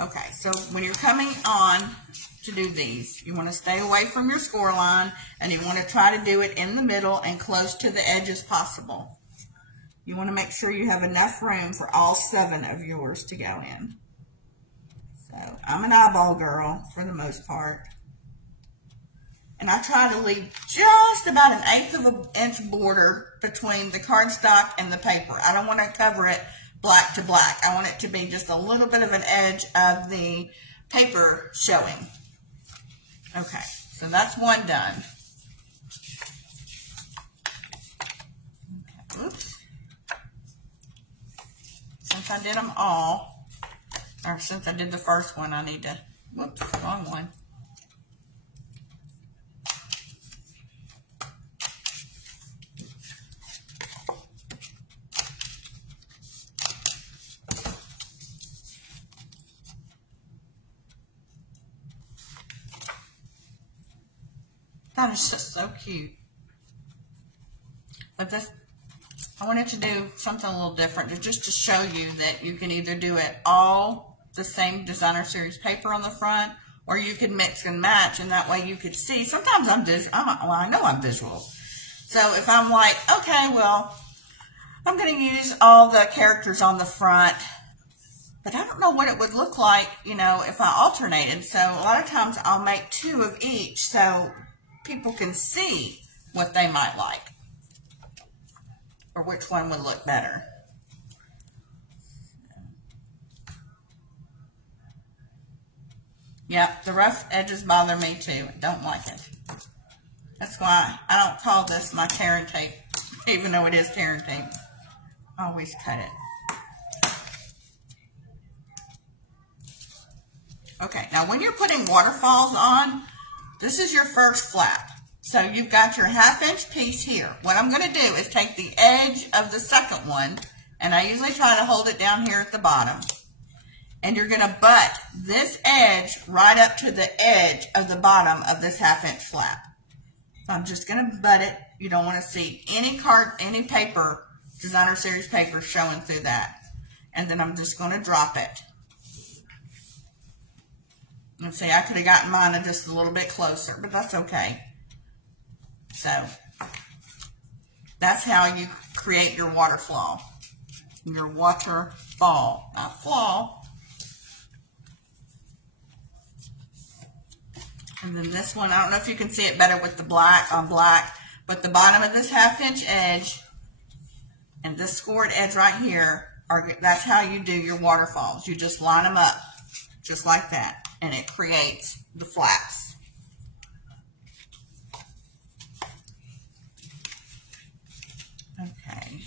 Okay, so when you're coming on to do these, you want to stay away from your score line, and you want to try to do it in the middle and close to the edge as possible. You want to make sure you have enough room for all 7 of yours to go in. So I'm an eyeball girl for the most part. And I try to leave just about 1/8 of an inch border between the cardstock and the paper. I don't want to cover it black to black. I want it to be just a little bit of an edge of the paper showing. Okay, so that's one done. Okay, oops. Since I did them all, or since I did the first one, I need to, whoops, wrong one. That is just so cute. But this, I wanted to do something a little different, just to show you that you can either do it all the same designer series paper on the front, or you could mix and match, and that way you could see. Sometimes I know I'm visual. So if I'm like, okay, well, I'm going to use all the characters on the front, but I don't know what it would look like, you know, if I alternated. So a lot of times I'll make 2 of each, so people can see what they might like, or which one would look better. Yep, the rough edges bother me too. Don't like it. That's why I don't call this my tear and tape, even though it is tear and tape. I always cut it. Okay, now when you're putting waterfalls on, this is your first flap. So you've got your 1/2 inch piece here. What I'm going to do is take the edge of the second one, and I usually try to hold it down here at the bottom. And you're going to butt this edge right up to the edge of the bottom of this 1/2 inch flap. So I'm just going to butt it. You don't want to see any paper, designer series paper showing through that. And then I'm just going to drop it. Let's see, I could have gotten mine just a little bit closer, but that's okay. So that's how you create your waterfall. Your waterfall, not flaw. And then this one, I don't know if you can see it better with the black on black, but the bottom of this 1/2 inch edge and this scored edge right here, that's how you do your waterfalls. You just line them up just like that, and it creates the flaps. Okay.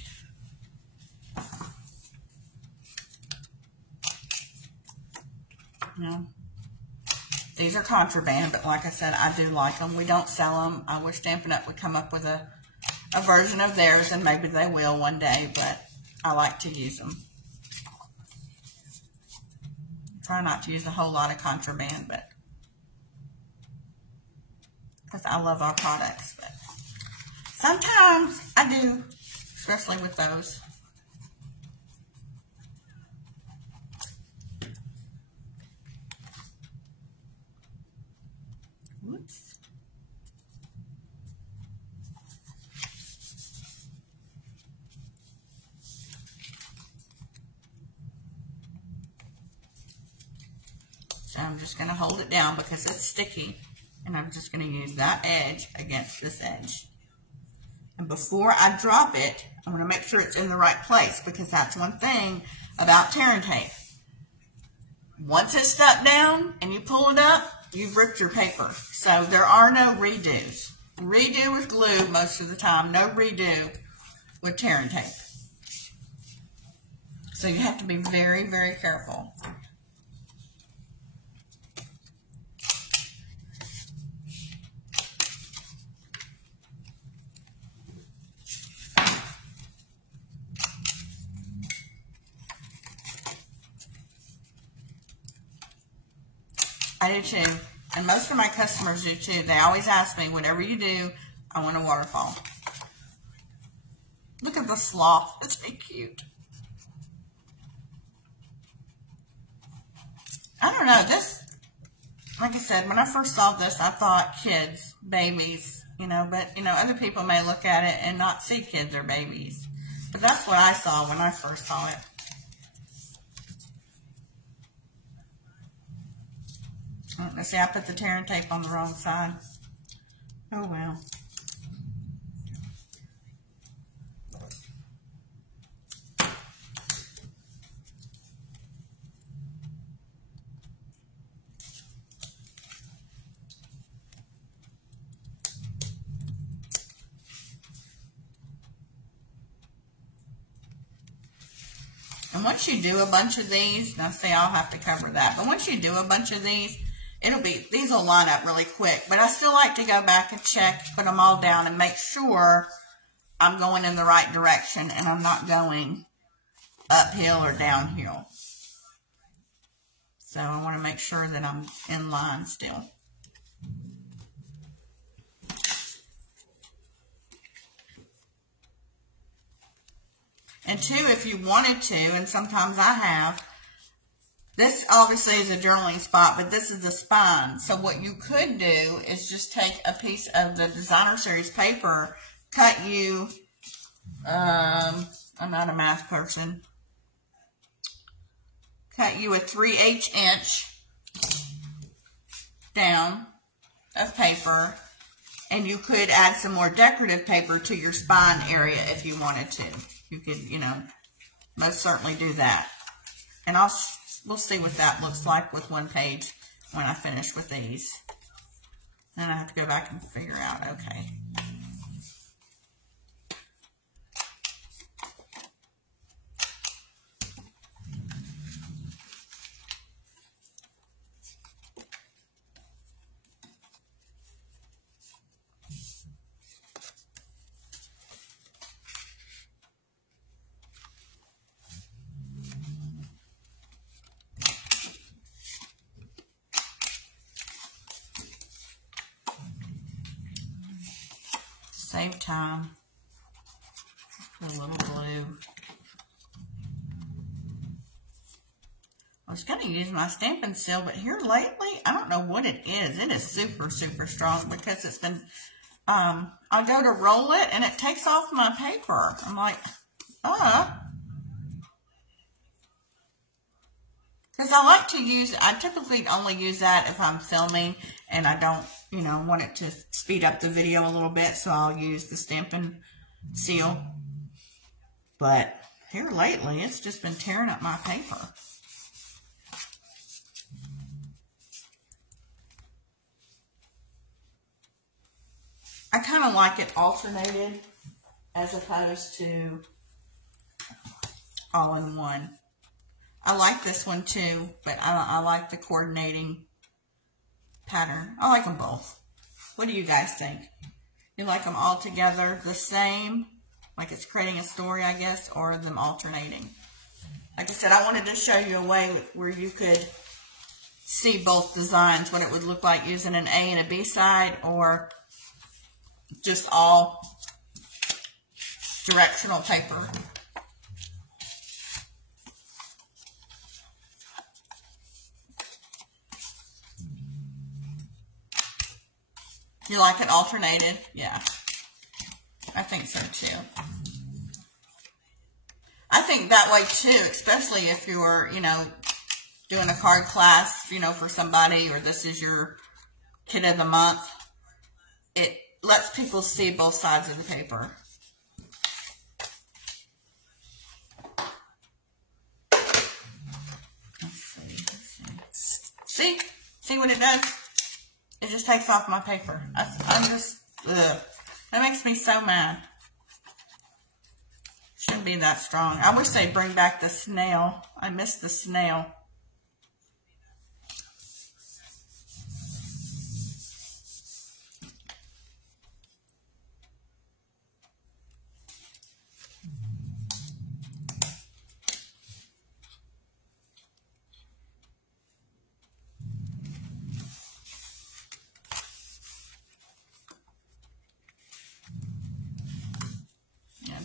Now, these are contraband, but like I said, I do like them. We don't sell them. I wish Stampin' Up would come up with a version of theirs, and maybe they will one day, but I like to use them. Try not to use a whole lot of contraband, but because I love our products, but sometimes I do, especially with those. Whoops. So I'm just going to hold it down because it's sticky, and I'm just going to use that edge against this edge. And before I drop it, I'm going to make sure it's in the right place, because that's one thing about tear and tape. Once it's stuck down and you pull it up, you've ripped your paper. So there are no redos. Redo with glue most of the time, no redo with tear and tape. So you have to be very, very careful. I do too, and most of my customers do too. They always ask me, whatever you do, I want a waterfall. Look at the sloth. It's so cute. I don't know. This, like I said, when I first saw this, I thought kids, babies, you know, but, you know, other people may look at it and not see kids or babies. But that's what I saw when I first saw it. Let's see, I put the tearing tape on the wrong side. Oh, well. And once you do a bunch of these, now see, I'll have to cover that, but once you do a bunch of these, these will line up really quick. But I still like to go back and check, put them all down and make sure I'm going in the right direction and I'm not going uphill or downhill. So I want to make sure that I'm in line still. And two, if you wanted to, and sometimes I have, this obviously is a journaling spot, but this is the spine. So what you could do is just take a piece of the Designer Series paper, cut you, I'm not a math person, cut you a 3/8 inch down of paper, and you could add some more decorative paper to your spine area if you wanted to. You could, you know, most certainly do that. And we'll see what that looks like with one page when I finish with these. Then I have to go back and figure out, okay. Save time. Put a little glue. I was going to use my Stampin' Seal, but here lately, I don't know what it is. It is super, super strong because it's been, I go to roll it and it takes off my paper. I'm like, because I like to use, I typically only use that if I'm filming and I don't, you know, want it to speed up the video a little bit, so I'll use the Stampin' Seal. But here lately, it's just been tearing up my paper. I kind of like it alternated as opposed to all in one. I like this one too, but I like the coordinating pattern. I like them both. What do you guys think? You like them all together the same, like it's creating a story, I guess, or them alternating? Like I said, I wanted to show you a way where you could see both designs, what it would look like using an A and a B side, or just all directional paper. You like it alternated? Yeah, I think so too. I think that way too, especially if you're, you know, doing a card class, you know, for somebody, or this is your kid of the month. It lets people see both sides of the paper. Let's see. See what it does? It just takes off my paper. I'm just, ugh. That makes me so mad. Shouldn't be that strong. I wish they'd bring back the snail. I miss the snail.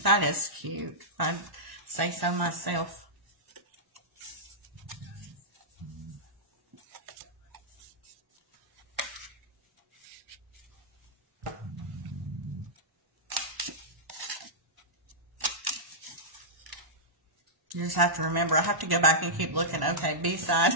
That is cute, if I say so myself. You just have to remember, I have to go back and keep looking. Okay, B side.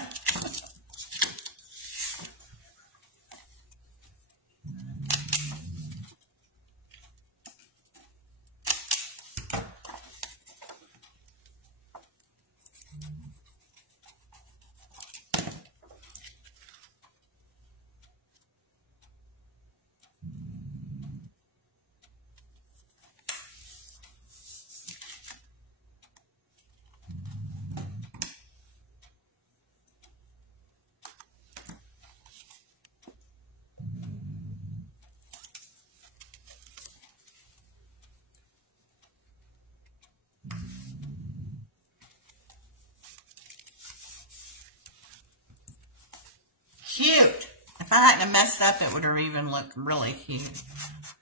Cute. If I hadn't messed up, it would have even looked really cute.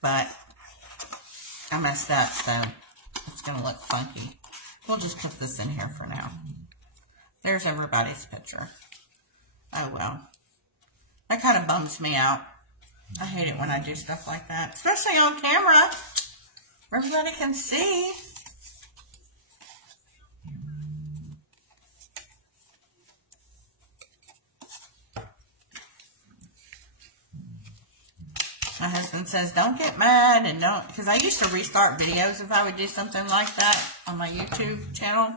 But I messed up, so it's going to look funky. We'll just put this in here for now. There's everybody's picture. Oh, well. That kind of bums me out. I hate it when I do stuff like that, especially on camera, where everybody can see. My husband says, don't get mad and don't, because I used to restart videos if I would do something like that on my YouTube channel.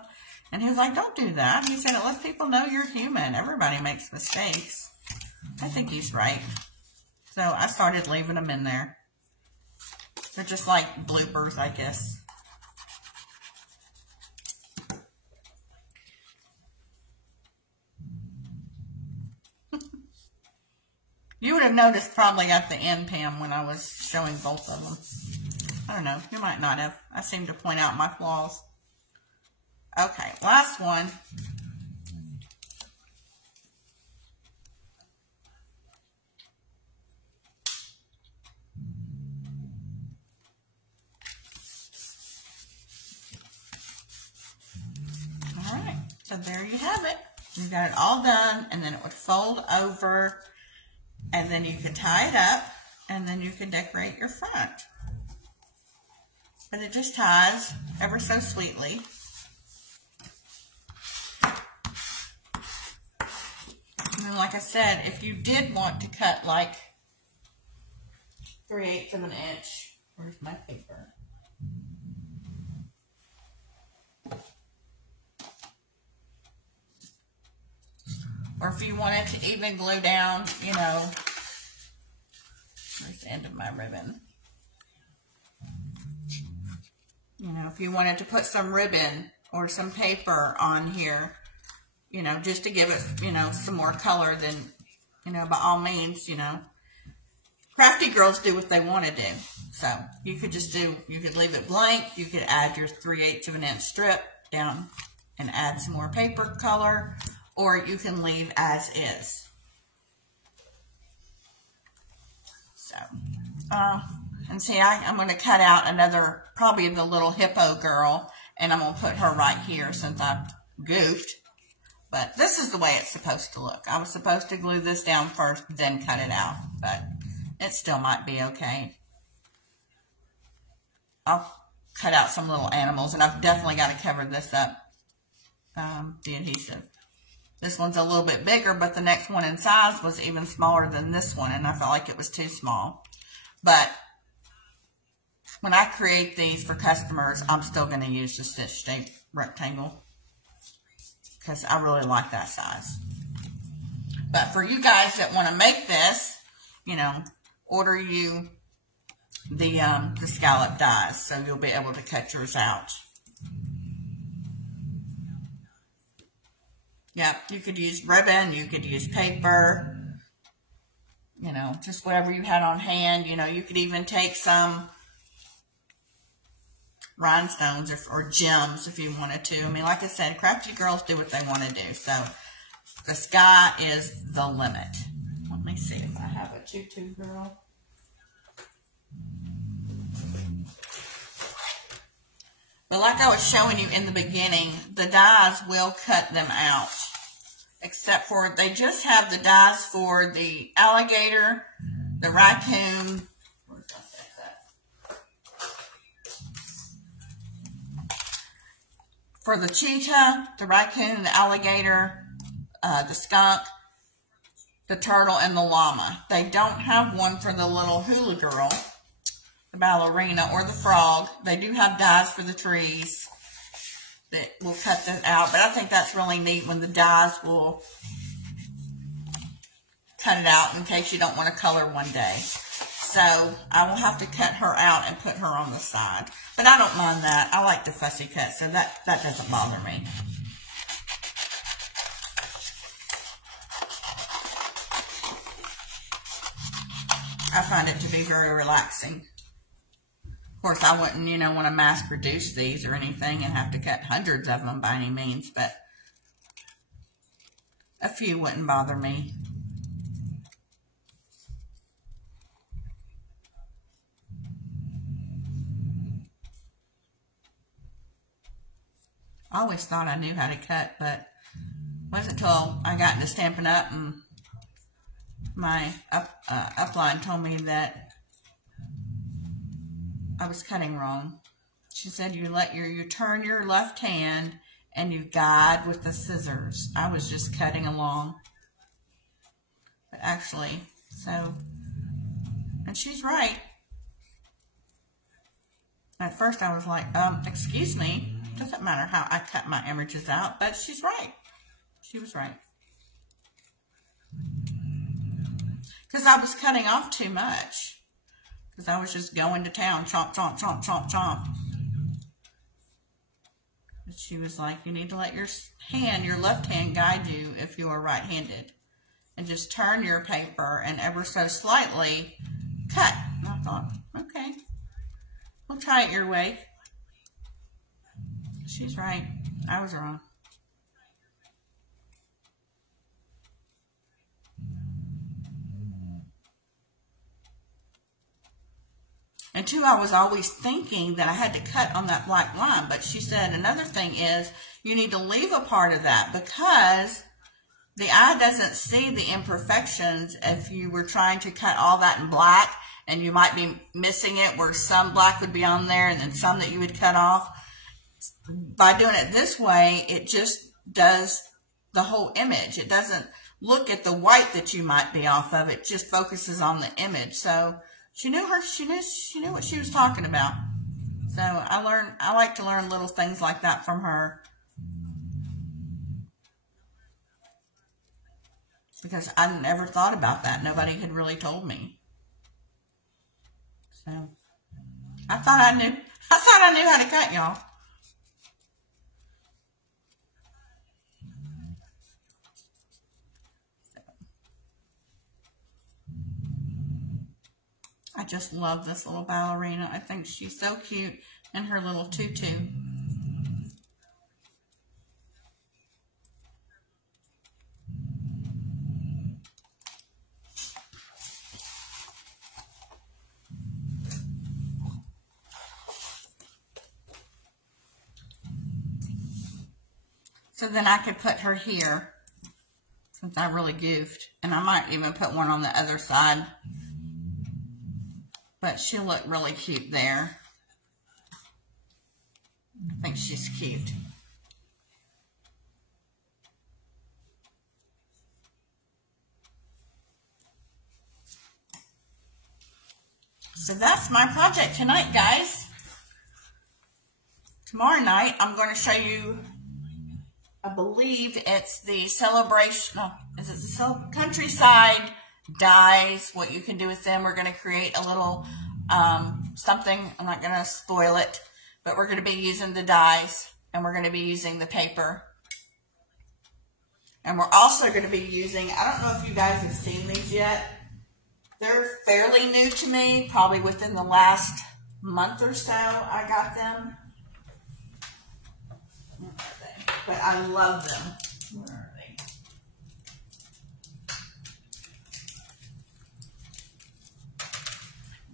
And he was like, don't do that. He said, it lets people know you're human. Everybody makes mistakes. I think he's right. So I started leaving them in there. They're just like bloopers, I guess. You would have noticed probably at the end, Pam, when I was showing both of them. I don't know. You might not have. I seem to point out my flaws. Okay, last one. All right, so there you have it. You got it all done, and then it would fold over. And then you could tie it up, and then you could decorate your front. But it just ties ever so sweetly. And then, like I said, if you did want to cut like 3/8 of an inch, where's my paper? Or if you wanted to even glue down, you know, where's the end of my ribbon? You know, if you wanted to put some ribbon or some paper on here, you know, just to give it, you know, some more color, then, you know, by all means, you know, crafty girls do what they want to do. So you could just do, you could leave it blank. You could add your 3/8 of an inch strip down and add some more paper color. Or you can leave as is. So, and see, I'm going to cut out another, probably the little hippo girl, and I'm going to put her right here since I goofed. But this is the way it's supposed to look. I was supposed to glue this down first, then cut it out, but it still might be okay. I'll cut out some little animals, and I've definitely got to cover this up, the adhesive. This one's a little bit bigger, but the next one in size was even smaller than this one, and I felt like it was too small. But when I create these for customers, I'm still going to use the stitch shape rectangle because I really like that size. But for you guys that want to make this, you know, order you the scallop dies, so you'll be able to cut yours out. Yep, you could use ribbon, you could use paper, you know, just whatever you had on hand. You know, you could even take some rhinestones or gems if you wanted to. I mean, like I said, crafty girls do what they want to do. So the sky is the limit. Let me see if I have a tutu girl. But like I was showing you in the beginning, the dies will cut them out. Except for, they just have the dies for the alligator, the raccoon. Where's that? For the cheetah, the raccoon, the alligator, the skunk, the turtle, and the llama. They don't have one for the little hula girl, the ballerina, or the frog. They do have dies for the trees that will cut that out. But I think that's really neat when the dies will cut it out in case you don't want to color one day. So I will have to cut her out and put her on the side. But I don't mind that. I like the fussy cut, so that doesn't bother me. I find it to be very relaxing. Of course, I wouldn't, want to mass produce these or anything and have to cut hundreds of them by any means, but a few wouldn't bother me. I always thought I knew how to cut, but it wasn't until I got into Stampin' Up and my upline told me that I was cutting wrong. She said you turn your left hand and you guide with the scissors. I was just cutting along. But actually, and she's right. At first I was like, excuse me. Doesn't matter how I cut my images out, but she's right. She was right. Because I was cutting off too much. Because I was just going to town, chomp, chomp, chomp, chomp, chomp. But she was like, you need to let your left hand guide you if you are right-handed. And just turn your paper and ever so slightly cut. And I thought, okay, we'll try it your way. She's right. I was wrong. And two, I was always thinking that I had to cut on that black line. But she said another thing is you need to leave a part of that because the eye doesn't see the imperfections if you were trying to cut all that in black and you might be missing it where some black would be on there and then some that you would cut off. By doing it this way, it just does the whole image. It doesn't look at the white that you might be off of. It just focuses on the image. So she knew what she was talking about. So I like to learn little things like that from her. Because I never thought about that. Nobody had really told me. So I thought I knew how to cut, y'all. I just love this little ballerina. I think she's so cute in her little tutu. So then I could put her here, since I really goofed. And I might even put one on the other side. But she'll look really cute there. I think she's cute. So that's my project tonight, guys. Tomorrow night, I'm going to show you, I believe it's the celebration, no, is it the countryside dies, what you can do with them. We're going to create a little something. I'm not going to spoil it, but we're going to be using the dies and we're going to be using the paper. And we're also going to be using, I don't know if you guys have seen these yet. They're fairly new to me, probably within the last month or so I got them. But I love them. Where are they?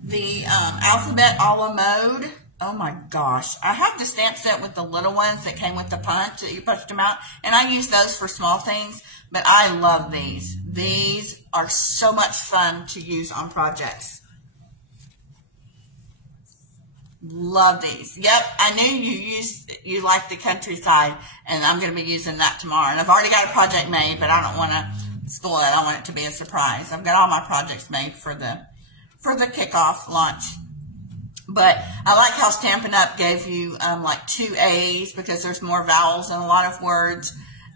The alphabet a la mode Oh my gosh. I have the stamp set with the little ones that came with the punch that you punched them out. And I use those for small things. But I love these. These are so much fun to use on projects. Love these. Yep, I knew you liked the countryside. And I'm going to be using that tomorrow. And I've already got a project made, but I don't want to spoil it. I want it to be a surprise. I've got all my projects made for the kickoff launch. But I like how Stampin' Up gave you like 2 A's because there's more vowels in a lot of words.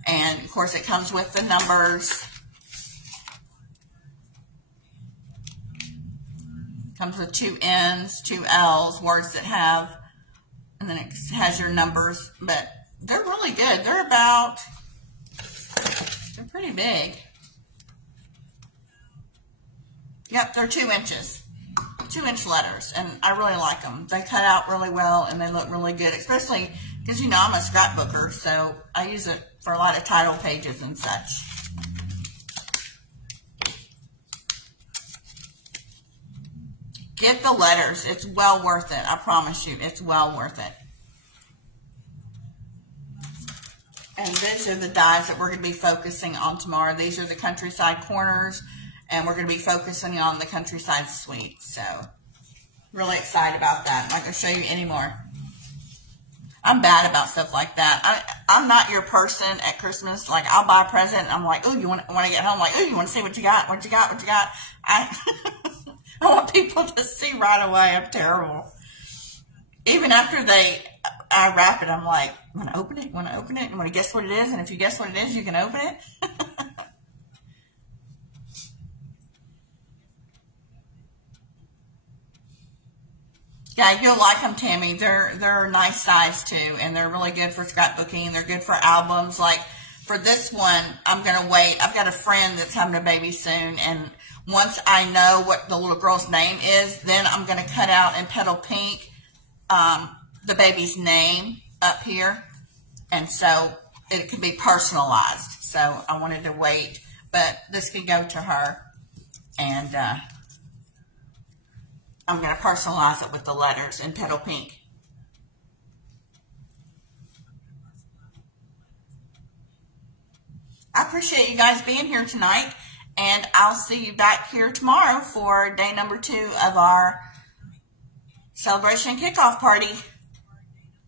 And, of course, it comes with the numbers. Comes with 2 N's, 2 L's, words that have, and then it has your numbers. But they're really good. They're pretty big. Yep, they're 2 inches. 2-inch letters, and I really like them. They cut out really well, and they look really good, especially because, you know, I'm a scrapbooker, so I use it for a lot of title pages and such. Get the letters. It's well worth it. I promise you, it's well worth it. And these are the dies that we're going to be focusing on tomorrow. These are the countryside corners. And we're going to be focusing on the countryside suite. So, really excited about that. I'm not going to show you anymore. I'm bad about stuff like that. I'm not your person at Christmas. Like, I'll buy a present, and I'm like, oh, you want to get home? Like, oh, you want to see what you got? What you got? What you got? I want people to see right away. I'm terrible. Even after I wrap it, I'm like, want to open it? Want to open it? You want to guess what it is? And if you guess what it is, you can open it. Yeah, you'll like them, Tammy. They're a nice size too, and they're really good for scrapbooking. They're good for albums. Like for this one, I'm gonna wait. I've got a friend that's having a baby soon, and once I know what the little girl's name is, then I'm gonna cut out in petal pink the baby's name up here, and so it could be personalized. So I wanted to wait, but this could go to her, and I'm going to personalize it with the letters in petal pink. I appreciate you guys being here tonight, and I'll see you back here tomorrow for day number 2 of our celebration kickoff party.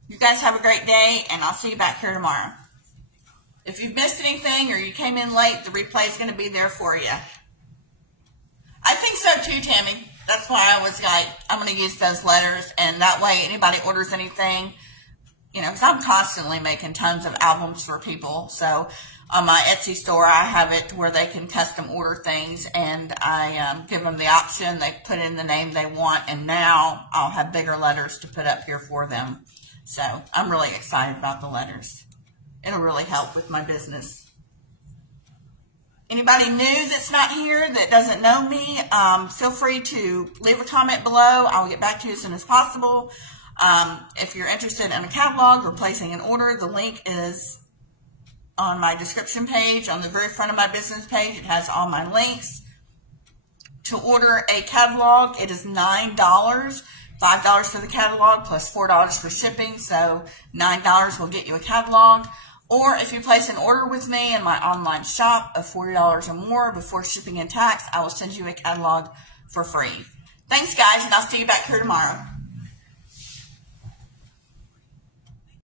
You guys have a great day, and I'll see you back here tomorrow. If you've missed anything or you came in late, the replay is going to be there for you. I think so too, Tammy. That's why I was like, I'm going to use those letters, and that way anybody orders anything, you know, because I'm constantly making tons of albums for people. So on my Etsy store, I have it where they can custom order things, and I give them the option. They put in the name they want, and now I'll have bigger letters to put up here for them. So I'm really excited about the letters. It'll really help with my business. Anybody new that's not here, that doesn't know me, feel free to leave a comment below. I'll get back to you as soon as possible. If you're interested in a catalog or placing an order, the link is on my description page. On the very front of my business page, it has all my links. To order a catalog, it is $9. $5 for the catalog plus $4 for shipping, so $9 will get you a catalog. Or if you place an order with me in my online shop of $40 or more before shipping and tax, I will send you a catalog for free. Thanks, guys, and I'll see you back here tomorrow.